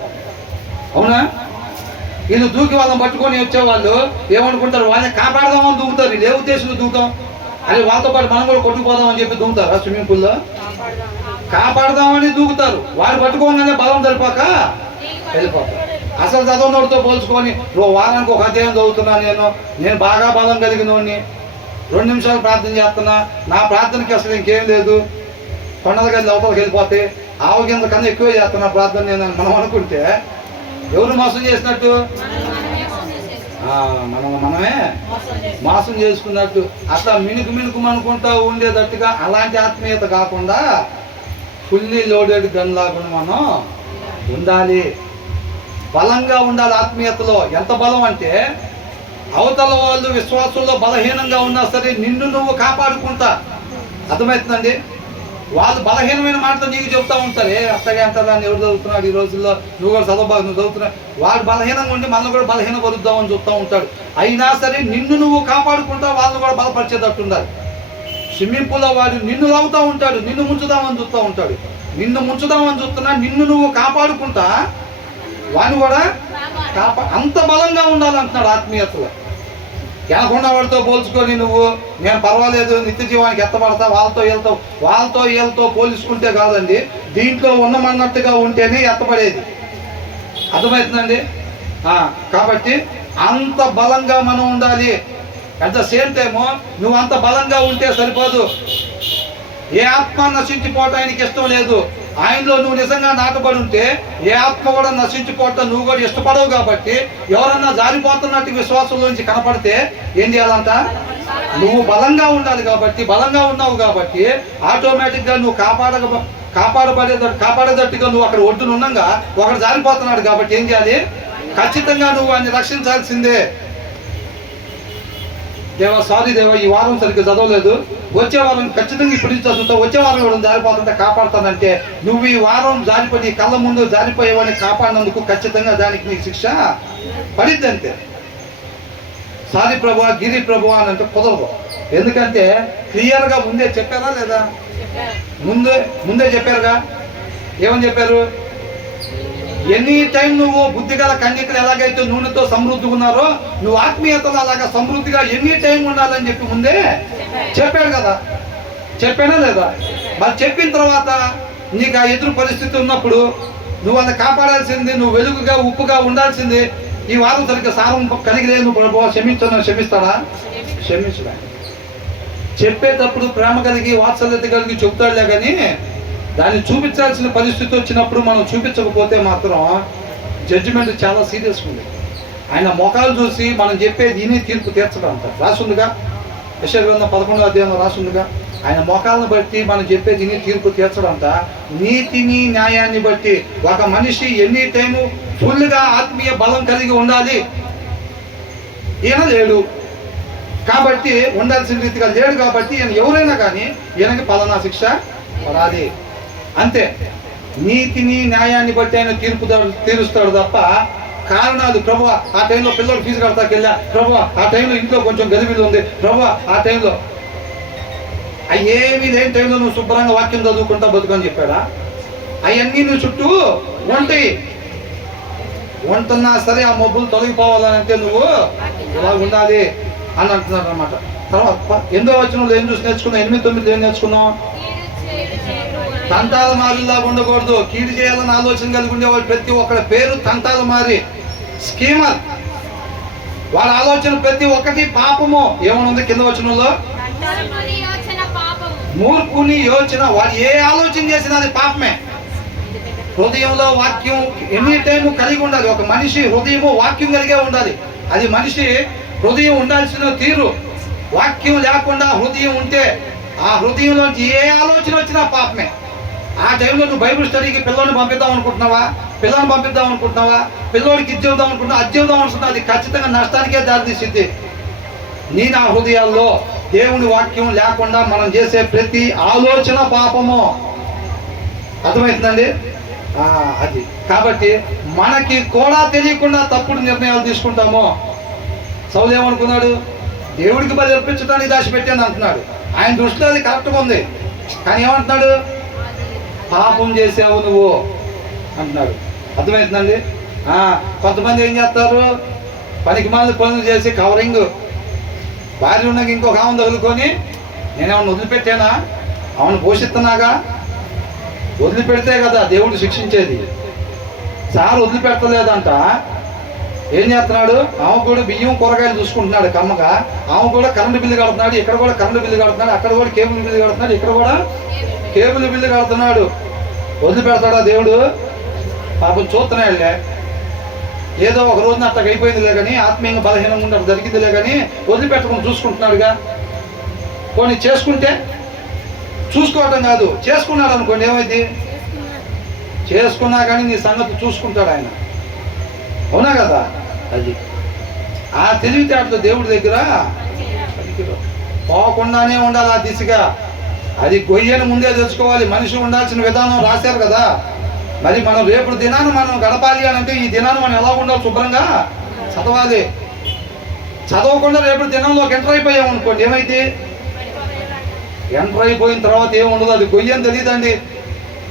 అవునా? వీళ్ళు దూకి వాళ్ళని పట్టుకొని వచ్చేవాళ్ళు ఏమనుకుంటారు? వాళ్ళని కాపాడదామని దూకుతారు. వీళ్ళు ఏ ఉద్దేశంలో దూకుతాం? అది వాళ్ళతో పాటు మనం కూడా కొట్టుకుపోదామని చెప్పి దూకుతారా స్విమ్మింగ్ పూల్లో? కాపాడదామని దూకుతారు. వాడు పట్టుకోగానే బలం సరిపోక వెళ్ళిపోతారు. అసలు చదవనోడితో పోల్చుకొని వారానికి ఒక అధ్యాయం చదువుతున్నా, నేను బాగా బలం కలిగిన వాడిని, 2 నిమిషాలు ప్రార్థన చేస్తున్నా, నా ప్రార్థనకి అసలు ఇంకేం లేదు, కొండల గది లోపలికి వెళ్ళిపోతే ఆవగింద కన్నా ఎక్కువే చేస్తున్నా ప్రార్థన నేను మనం అనుకుంటే ఎవరు మోసం చేసినట్టు? మనమే మోసం చేసుకున్నట్టు. అట్లా మినుకు అనుకుంటా ఉండేటట్టుగా అలాంటి ఆత్మీయత కాకుండా ఫుల్లీ లోడెడ్ గన్ లాగా మనం ఉండాలి. బలంగా ఉండాలి ఆత్మీయతలో. ఎంత బలం అంటే అవతల వాళ్ళు విశ్వాసంలో బలహీనంగా ఉన్నా సరే నిన్ను నువ్వు కాపాడుకుంటా. అర్థమవుతుందండి? వాళ్ళు బలహీనమైన మాటలు నీకు చెప్తా ఉంటారు. అత్తగా అంటారా ఎవరు చదువుతున్నాడు ఈ రోజుల్లో, నువ్వు కూడా చదవబాగు, నువ్వు చదువుతున్నావు. వాడు బలహీనంగా ఉండి మనల్ని కూడా బలహీన పరుద్దామని చెప్తా ఉంటాడు. అయినా సరే నిన్ను నువ్వు కాపాడుకుంటా వాళ్ళని కూడా బలపరిచేటట్టు ఉండాలి. స్విమ్మింగ్ పూల్లో వాడు నిన్ను లాగుతూ ఉంటాడు, నిన్ను ముంచుదామని చూస్తూ ఉంటాడు. నిన్ను ముంచుదామని చూస్తున్నా నిన్ను నువ్వు కాపాడుకుంటా వాడిని కూడా అంత బలంగా ఉండాలంటున్నాడు ఆత్మీయతలో. వెనకుండా వాడితో పోల్చుకొని నువ్వు నేను పర్వాలేదు నిత్య జీవానికి ఎత్తబడతా వాళ్ళతో వీళ్ళతో పోల్చుకుంటే కాదండి, దీంట్లో ఉన్నమన్నట్టుగా ఉంటేనే ఎత్తపడేది. అర్థమవుతుందండి? కాబట్టి అంత బలంగా మనం ఉండాలి. అట్ ద సేమ్ టైము నువ్వు అంత బలంగా ఉంటే సరిపోదు. ఏ ఆత్మ నశించిపోవటానికి ఇష్టం లేదు. ఆయనలో నువ్వు నిజంగా నాటబడి ఉంటే ఏ ఆత్మ కూడా నశించిపోవటం నువ్వు కూడా ఇష్టపడవు. కాబట్టి ఎవరన్నా జారిపోతున్నట్టు విశ్వాసంలోంచి కనపడితే ఏం చేయాలంట? నువ్వు బలంగా ఉండాలి. కాబట్టి బలంగా ఉన్నావు కాబట్టి ఆటోమేటిక్గా నువ్వు కాపాడేటట్టుగా నువ్వు అక్కడ ఒడ్డునుండగా ఒకడు జారిపోతున్నాడు. కాబట్టి ఏం చేయాలి? ఖచ్చితంగా నువ్వు ఆయన్ని రక్షించాల్సిందే. దేవా ఈ వారం సరిగ్గా చదవలేదు, వచ్చే వారం ఖచ్చితంగా ఇప్పుడు నుంచి చదువుతావు, వచ్చే వారం కూడా జారిపోతుంటే కాపాడుతానంటే నువ్వు ఈ వారం జారిపోయి కళ్ళ ముందు జారిపోయేవాడిని కాపాడినందుకు ఖచ్చితంగా దానికి నీకు శిక్ష పడిద్ది అంతే. సారీ ప్రభు, గిరి ప్రభు అని అంటే కుదరదు. ఎందుకంటే క్లియర్గా ముందే చెప్పారా లేదా? ముందే చెప్పారుగా. ఏమని చెప్పారు? ఎనీ టైం నువ్వు బుద్ధిగల కన్యకలు ఎలాగైతే నూనెతో సమృద్ధిగా ఉన్నారో నువ్వు ఆత్మీయతలో అలాగా సమృద్ధిగా ఎనీ టైం ఉండాలని చెప్పి ముందే చెప్పాడు కదా. చెప్పానా లేదా? మరి చెప్పిన తర్వాత నీకు ఆ ఎదురు పరిస్థితి ఉన్నప్పుడు నువ్వు వాళ్ళని కాపాడాల్సింది, నువ్వు వెలుగుగా ఉప్పుగా ఉండాల్సింది. ఈ వారం సరిగ్గా సారం కలిగిలేదు, నువ్వు ప్రభు క్షమిస్తాడా? క్షమించడా? చెప్పేటప్పుడు ప్రేమ కలిగి వాత్సల్యత కలిగి చెప్తాడులే కానీ దాన్ని చూపించాల్సిన పరిస్థితి వచ్చినప్పుడు మనం చూపించకపోతే మాత్రం జడ్జిమెంట్ చాలా సీరియస్గా ఉంది. ఆయన మొఖాలు చూసి మనం చెప్పేది దీని తీర్పు తీర్చడం అంట రాసుందిగా. యెషయా గ్రంథం 11వ అధ్యాయంలో రాసుందిగా. ఆయన మొఖాలను బట్టి మనం చెప్పేది దీని తీర్పు తీర్చడం అంట. నీతిని న్యాయాన్ని బట్టి ఒక మనిషి ఎనీ టైము ఫుల్గా ఆత్మీయ బలం కలిగి ఉండాలి. ఈయన లేడు కాబట్టి, ఉండాల్సిన రీతిగా లేడు కాబట్టి ఈయన ఎవరైనా కానీ ఈయనకి పలానా శిక్ష పడాలి అంతే. నీతిని న్యాయాన్ని బట్టి ఆయన తీరుస్తాడు తప్ప కారణాలు ప్రభు ఆ టైంలో పిల్లలు ఫీజు కడతాకి వెళ్ళా, ప్రభు ఆ టైంలో ఇంట్లో కొంచెం గదిబిల్లు ఉంది, ప్రభు ఆ టైంలో అయ్యేమీ లేని టైంలో నువ్వు శుభ్రంగా వాక్యం చదువుకుంటా బతుకని చెప్పాడా? అవన్నీ నువ్వు చుట్టూ వంటున్నా సరే ఆ మబ్బులు తొలగిపోవాలని అంటే నువ్వు ఇలా ఉండాలి అని అంటున్నారు అనమాట. తర్వాత 8వ వచనంలో ఏం చూసి నేర్చుకున్నావు? 8, 9 ఏం నేర్చుకున్నావు? తంటాల మారిలాగా ఉండకూడదు. కీడు చేయాలని ఆలోచన కలిగి ఉండేవాళ్ళు ప్రతి ఒక్కరి పేరు తంటాల మారి, స్కీమర్. వాళ్ళ ఆలోచన ప్రతి ఒక్కటి పాపము. ఏమనుంది కింద వచనంలో? మూర్ఖుని యోచన. వాడు ఏ ఆలోచన చేసినా అది పాపమే. హృదయంలో వాక్యం ఎనీ టైం కలిగి ఉండాలి. ఒక మనిషి హృదయము వాక్యం కలిగే ఉండాలి. అది మనిషి హృదయం ఉండాల్సిన తీరు. వాక్యం లేకుండా హృదయం ఉంటే ఆ హృదయంలోంచి ఏ ఆలోచన వచ్చినా పాపమే. ఆ టైంలో నువ్వు బైబిల్ స్టడీకి పిల్లల్ని పంపిద్దాం అనుకుంటున్నావా, పిల్లోడికి ఇది చెబుదాం అనుకుంటున్నావు, అది చెబుదాం అనుకుంటున్నావు, అది ఖచ్చితంగా నష్టానికే దారితీసింది. నా హృదయాల్లో దేవుని వాక్యం లేకుండా మనం చేసే ప్రతి ఆలోచన పాపము. అర్థమవుతుందండి? అది కాబట్టి మనకి కూడా తెలియకుండా తప్పుడు నిర్ణయాలు తీసుకుంటాము. సౌలు ఏమనుకున్నాడు? దేవుడికి బలి అర్పించడానికి దాచిపెట్టాను అంటున్నాడు. ఆయన దృష్టిలో అది కరెక్ట్గా ఉంది. కానీ ఏమంటున్నాడు? పాపం చేసావు నువ్వు అంటున్నాడు. అర్థమవుతుందండి? కొంతమంది ఏం చేస్తారు? పనికి మాలి పనులు చేసి కవరింగ్, భార్య ఉన్నాక ఇంకొక ఆమెను తగులుకొని నేనేమన్నా వదిలిపెట్టానా, ఆమెను పోషిస్తున్నాగా. వదిలిపెడితే కదా దేవుడు శిక్షించేది. సార్ వదిలిపెట్టలేదంట. ఏం చేస్తున్నాడు? ఆమె కూడా బియ్యం కూరగాయలు చూసుకుంటున్నాడు కమ్మగా. ఆమె కూడా కరెంటు బిల్లు కడుతున్నాడు, ఇక్కడ కూడా కరెంటు బిల్లు కడుతున్నాడు, అక్కడ కూడా కేబుల్ బిల్లు కడుతున్నాడు, ఇక్కడ కూడా కేబుల్ బిల్లు కడుతున్నాడు. వదిలిపెడతాడా దేవుడు? పాపం చూస్తున్నాడులే, ఏదో ఒక రోజున అట్లా అయిపోయిందిలే కానీ, ఆత్మీయంగా బలహీనంగా ఉండడం జరిగిందిలే కానీ వదిలిపెట్టకుండా చూసుకుంటున్నాడుగా. కొన్ని చేసుకుంటే చూసుకోవటం కాదు, చేసుకున్నాడు అనుకోండి ఏమైంది? చేసుకున్నా కానీ నీ సంగతి చూసుకుంటాడు ఆయన. అవునా కదా? అది ఆ తెలివితేటలు దేవుడి దగ్గర పోకుండానే ఉండాలి. ఆ దిశగా అది గొయ్యని ముందే తెలుసుకోవాలి. మనిషి ఉండాల్సిన విధానం రాశారు కదా. మరి మనం రేపు దినాన్ని మనం గడపాలి అని అంటే ఈ దినాన్ని మనం ఎలా ఉండాలి? శుభ్రంగా చదవాలి. చదవకుండా రేపు దినంలోకి ఎంటర్ అయిపోయాం అనుకోండి ఏమైంది? ఎంటర్ అయిపోయిన తర్వాత ఏముండదు. అది గొయ్యని తెలియదండి.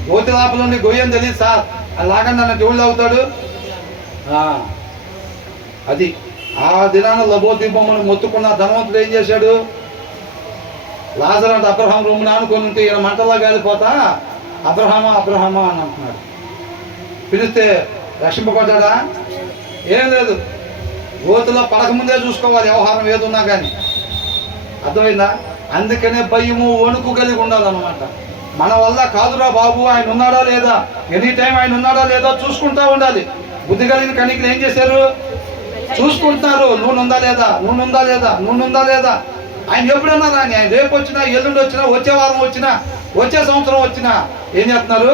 గోతి లాపల నుండి గొయ్యని తెలియదు సార్. అది లాగండి అన్నట్టు ఎవరు అవుతాడు? అది ఆ దినాన లబోతి బొమ్మను మొత్తుకున్న ధనవంతుడు ఏం చేశాడు? లాజరు అంటే అబ్రహాం రూమును ఆనుకొని ఉంటే ఈయన మంటలా కాలిపోతా అబ్రహామా అబ్రహామా అని అంటున్నాడు. పిలిస్తే రక్షింపబడ్డా? ఏం లేదు. గోతులో పడకముందే చూసుకోవాలి వ్యవహారం ఏదున్నా కానీ. అర్థమైందా? అందుకనే భయము వణుకు కలిగి ఉండాలన్నమాట. మన వల్ల కాదురా బాబు, ఆయన ఉన్నాడా లేదా, ఎనీ టైం ఆయన ఉన్నాడా లేదా చూసుకుంటా ఉండాలి. బుద్ధి కలిగిన కణికలు ఏం చేశారు? చూసుకుంటున్నారు. నూనె ఉందా లేదా. ఆయన ఎప్పుడన్నా రాని, ఆయన రేపు వచ్చినా, ఎల్లుండి వచ్చినా, వచ్చే వారం వచ్చినా, వచ్చే సంవత్సరం వచ్చినా ఏం చేస్తున్నారు?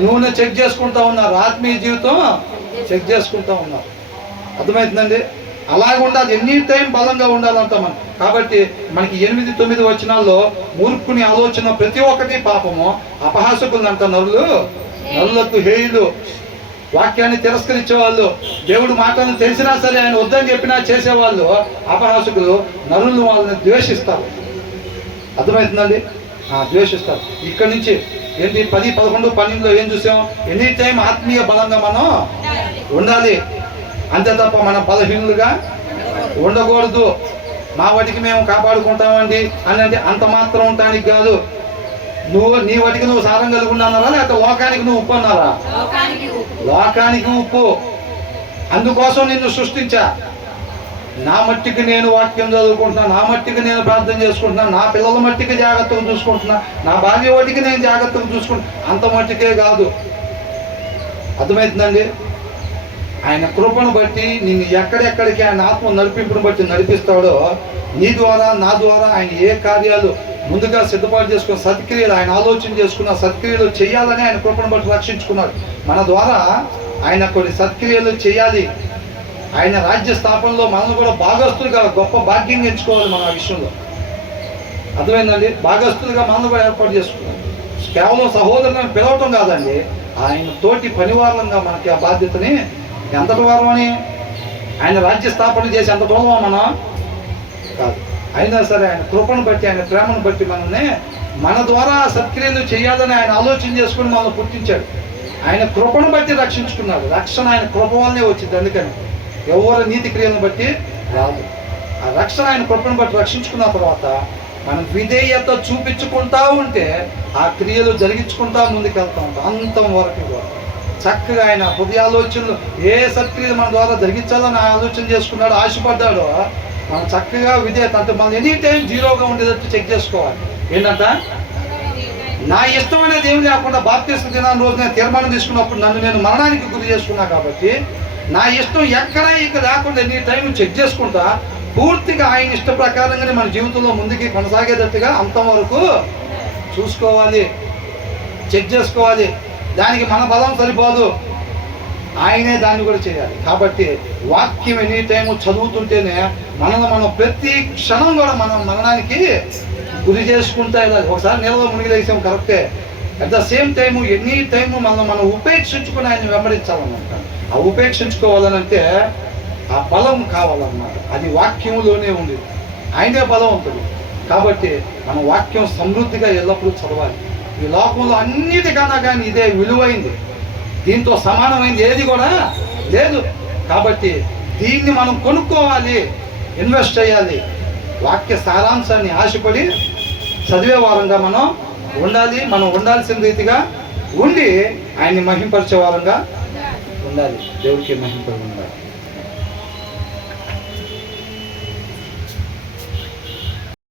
నూనె చెక్ చేసుకుంటా ఉన్నారు. ఆత్మీయ జీవితం చెక్ చేసుకుంటా ఉన్నారు. అర్థమవుతుందండి? అలాగే ఉండాలి. ఎనీ టైం బలంగా ఉండాలంట మనం. కాబట్టి మనకి 8-9 వచనాల్లో మూర్ఖుని ఆలోచన ప్రతి ఒక్కటి పాపము. అపహాసకులు అంట నరులకు హేయులు, వాక్యాన్ని తిరస్కరించేవాళ్ళు, దేవుడు మాటలను తెలిసినా సరే ఆయన వద్దని చెప్పినా చేసేవాళ్ళు అపహాసకులు. నరులు వాళ్ళని ద్వేషిస్తారు. అర్థమవుతుందండి? ద్వేషిస్తారు. ఇక్కడి నుంచి ఏంటి 10, 11, 12లో ఏం చూసాం? ఎనీ టైం ఆత్మీయ బలంగా మనం ఉండాలి. అంతే తప్ప మనం బలహీనులుగా ఉండకూడదు. మా వాటికి మేము కాపాడుకుంటామండి అని అంటే అంత మాత్రం ఉండటానికి కాదు. నీ వాటికి నువ్వు సారం కలిగి ఉన్నారా, లేకపోతే లోకానికి నువ్వు ఉప్పు అన్నారా? లోకానికి ఉప్పు. అందుకోసం నిన్ను సృష్టించా. నా మట్టికి నేను వాక్యం చదువుకుంటున్నా, నా మట్టికి నేను ప్రార్థన చేసుకుంటున్నా, నా పిల్లల మట్టికి జాగ్రత్తగా చూసుకుంటున్నా, నా భార్య వాటికి నేను జాగ్రత్తగా చూసుకుంటున్నా. అంత మట్టికే కాదు. అర్థమవుతుందండి? ఆయన కృపను బట్టి నిన్ను ఎక్కడెక్కడికి ఆయన ఆత్మ నడిపింపును బట్టి నడిపిస్తాడో, నీ ద్వారా నా ద్వారా ఆయన ఏ కార్యాలు ముందుగా సిద్ధపాటు చేసుకున్న సత్క్రియలు, ఆయన ఆలోచన చేసుకున్న సత్క్రియలు చేయాలని ఆయన కృపను బట్టి రక్షించుకున్నాడు. మన ద్వారా ఆయన కొన్ని సత్క్రియలు చేయాలి. ఆయన రాజ్య స్థాపనలో మనల్ని కూడా భాగస్తులుగా, గొప్ప భాగ్యం ఎంచుకోవాలి మనం ఆ విషయంలో. అర్థమైందండి? భాగస్తులుగా మనల్ని కూడా ఏర్పాటు చేసుకున్నాం. కేవలం సహోదరులను పిలవటం కాదండి, ఆయన తోటి పనివారంగా మనకి ఆ బాధ్యతని. ఎంతటి వారం అని? ఆయన రాజ్య స్థాపన చేసి ఎంత దూరమా మనం కాదు. అయినా సరే ఆయన కృపను బట్టి, ఆయన ప్రేమను బట్టి మనల్ని మన ద్వారా సత్క్రియలు చేయాలని ఆయన ఆలోచన చేసుకుని మనల్ని పుట్టించాడు. ఆయన కృపను బట్టి రక్షించుకున్నాడు. రక్షణ ఆయన కృప వల్లనే వచ్చింది. అందుకని ఎవరు నీతి క్రియలను బట్టి రాదు. ఆ రక్షణ ఆయన కృపను బట్టి రక్షించుకున్న తర్వాత మనం విధేయత చూపించుకుంటా ఉంటే ఆ క్రియలు జరిగించుకుంటా ముందుకెళ్తా ఉంటాం అంతం వరకు కూడా. చక్కగా ఆయన హృదయ ఆలోచనలు ఏ సత్క్రియలు మన ద్వారా జరిగించాలని ఆలోచన చేసుకున్నాడు, ఆశపడ్డాడో మనం చక్కగా విధేయత అంటే మనం ఎనీ టైం జీరోగా ఉండేటట్టు చెక్ చేసుకోవాలి. ఏంటంట, నా ఇష్టం అనేది ఏమి లేకుండా బాప్తిస్మ దినాన్ని రోజు నేను తీర్మానం తీసుకున్నప్పుడు నన్ను నేను మరణానికి గురి చేసుకున్నా కాబట్టి నా ఇష్టం ఎక్కడ ఇక లేకుండా ఎనీ టైం చెక్ చేసుకుంటా పూర్తిగా ఆయన ఇష్ట ప్రకారంగానే మన జీవితంలో ముందుకి కొనసాగేటట్టుగా అంతం వరకు చూసుకోవాలి, చెక్ చేసుకోవాలి. దానికి మన బలం సరిపోదు, ఆయనే దాన్ని కూడా చేయాలి. కాబట్టి వాక్యం ఎనీ టైము చదువుతుంటేనే మనం ప్రతి క్షణం కూడా మనం మరణానికి గురి చేసుకుంటా వెళ్ళాలి. ఒకసారి నీళ్ళలో మునిగి లేసాం కరెక్టే, at the same time any time మనం ఉపేక్షించుకుని ఆయన వెంబడించాలన్నమాట. ఆ ఉపేక్షించుకోవాలనంటే ఆ బలం కావాలన్నమాట. అది వాక్యంలోనే ఉంది, ఆయనే బలవంతుడు. కాబట్టి మన వాక్యం సమృద్ధిగా ఎల్లప్పుడూ చదవాలి. ఈ లోకంలో అన్నిటికన్నా కానీ ఇదే విలువైంది, దీంతో సమానమైంది ఏది కూడా లేదు. కాబట్టి దీన్ని మనం కొనుక్కోవాలి, ఇన్వెస్ట్ చేయాలి. వాక్య సారాంశాన్ని ఆశపడి చదివే వారంగా మనం ఉండాలి. మనం ఉండాల్సిన రీతిగా ఉండి ఆయన్ని మహింపరిచే వారంగా ఉండాలి. దేవుడికి మహింపరు.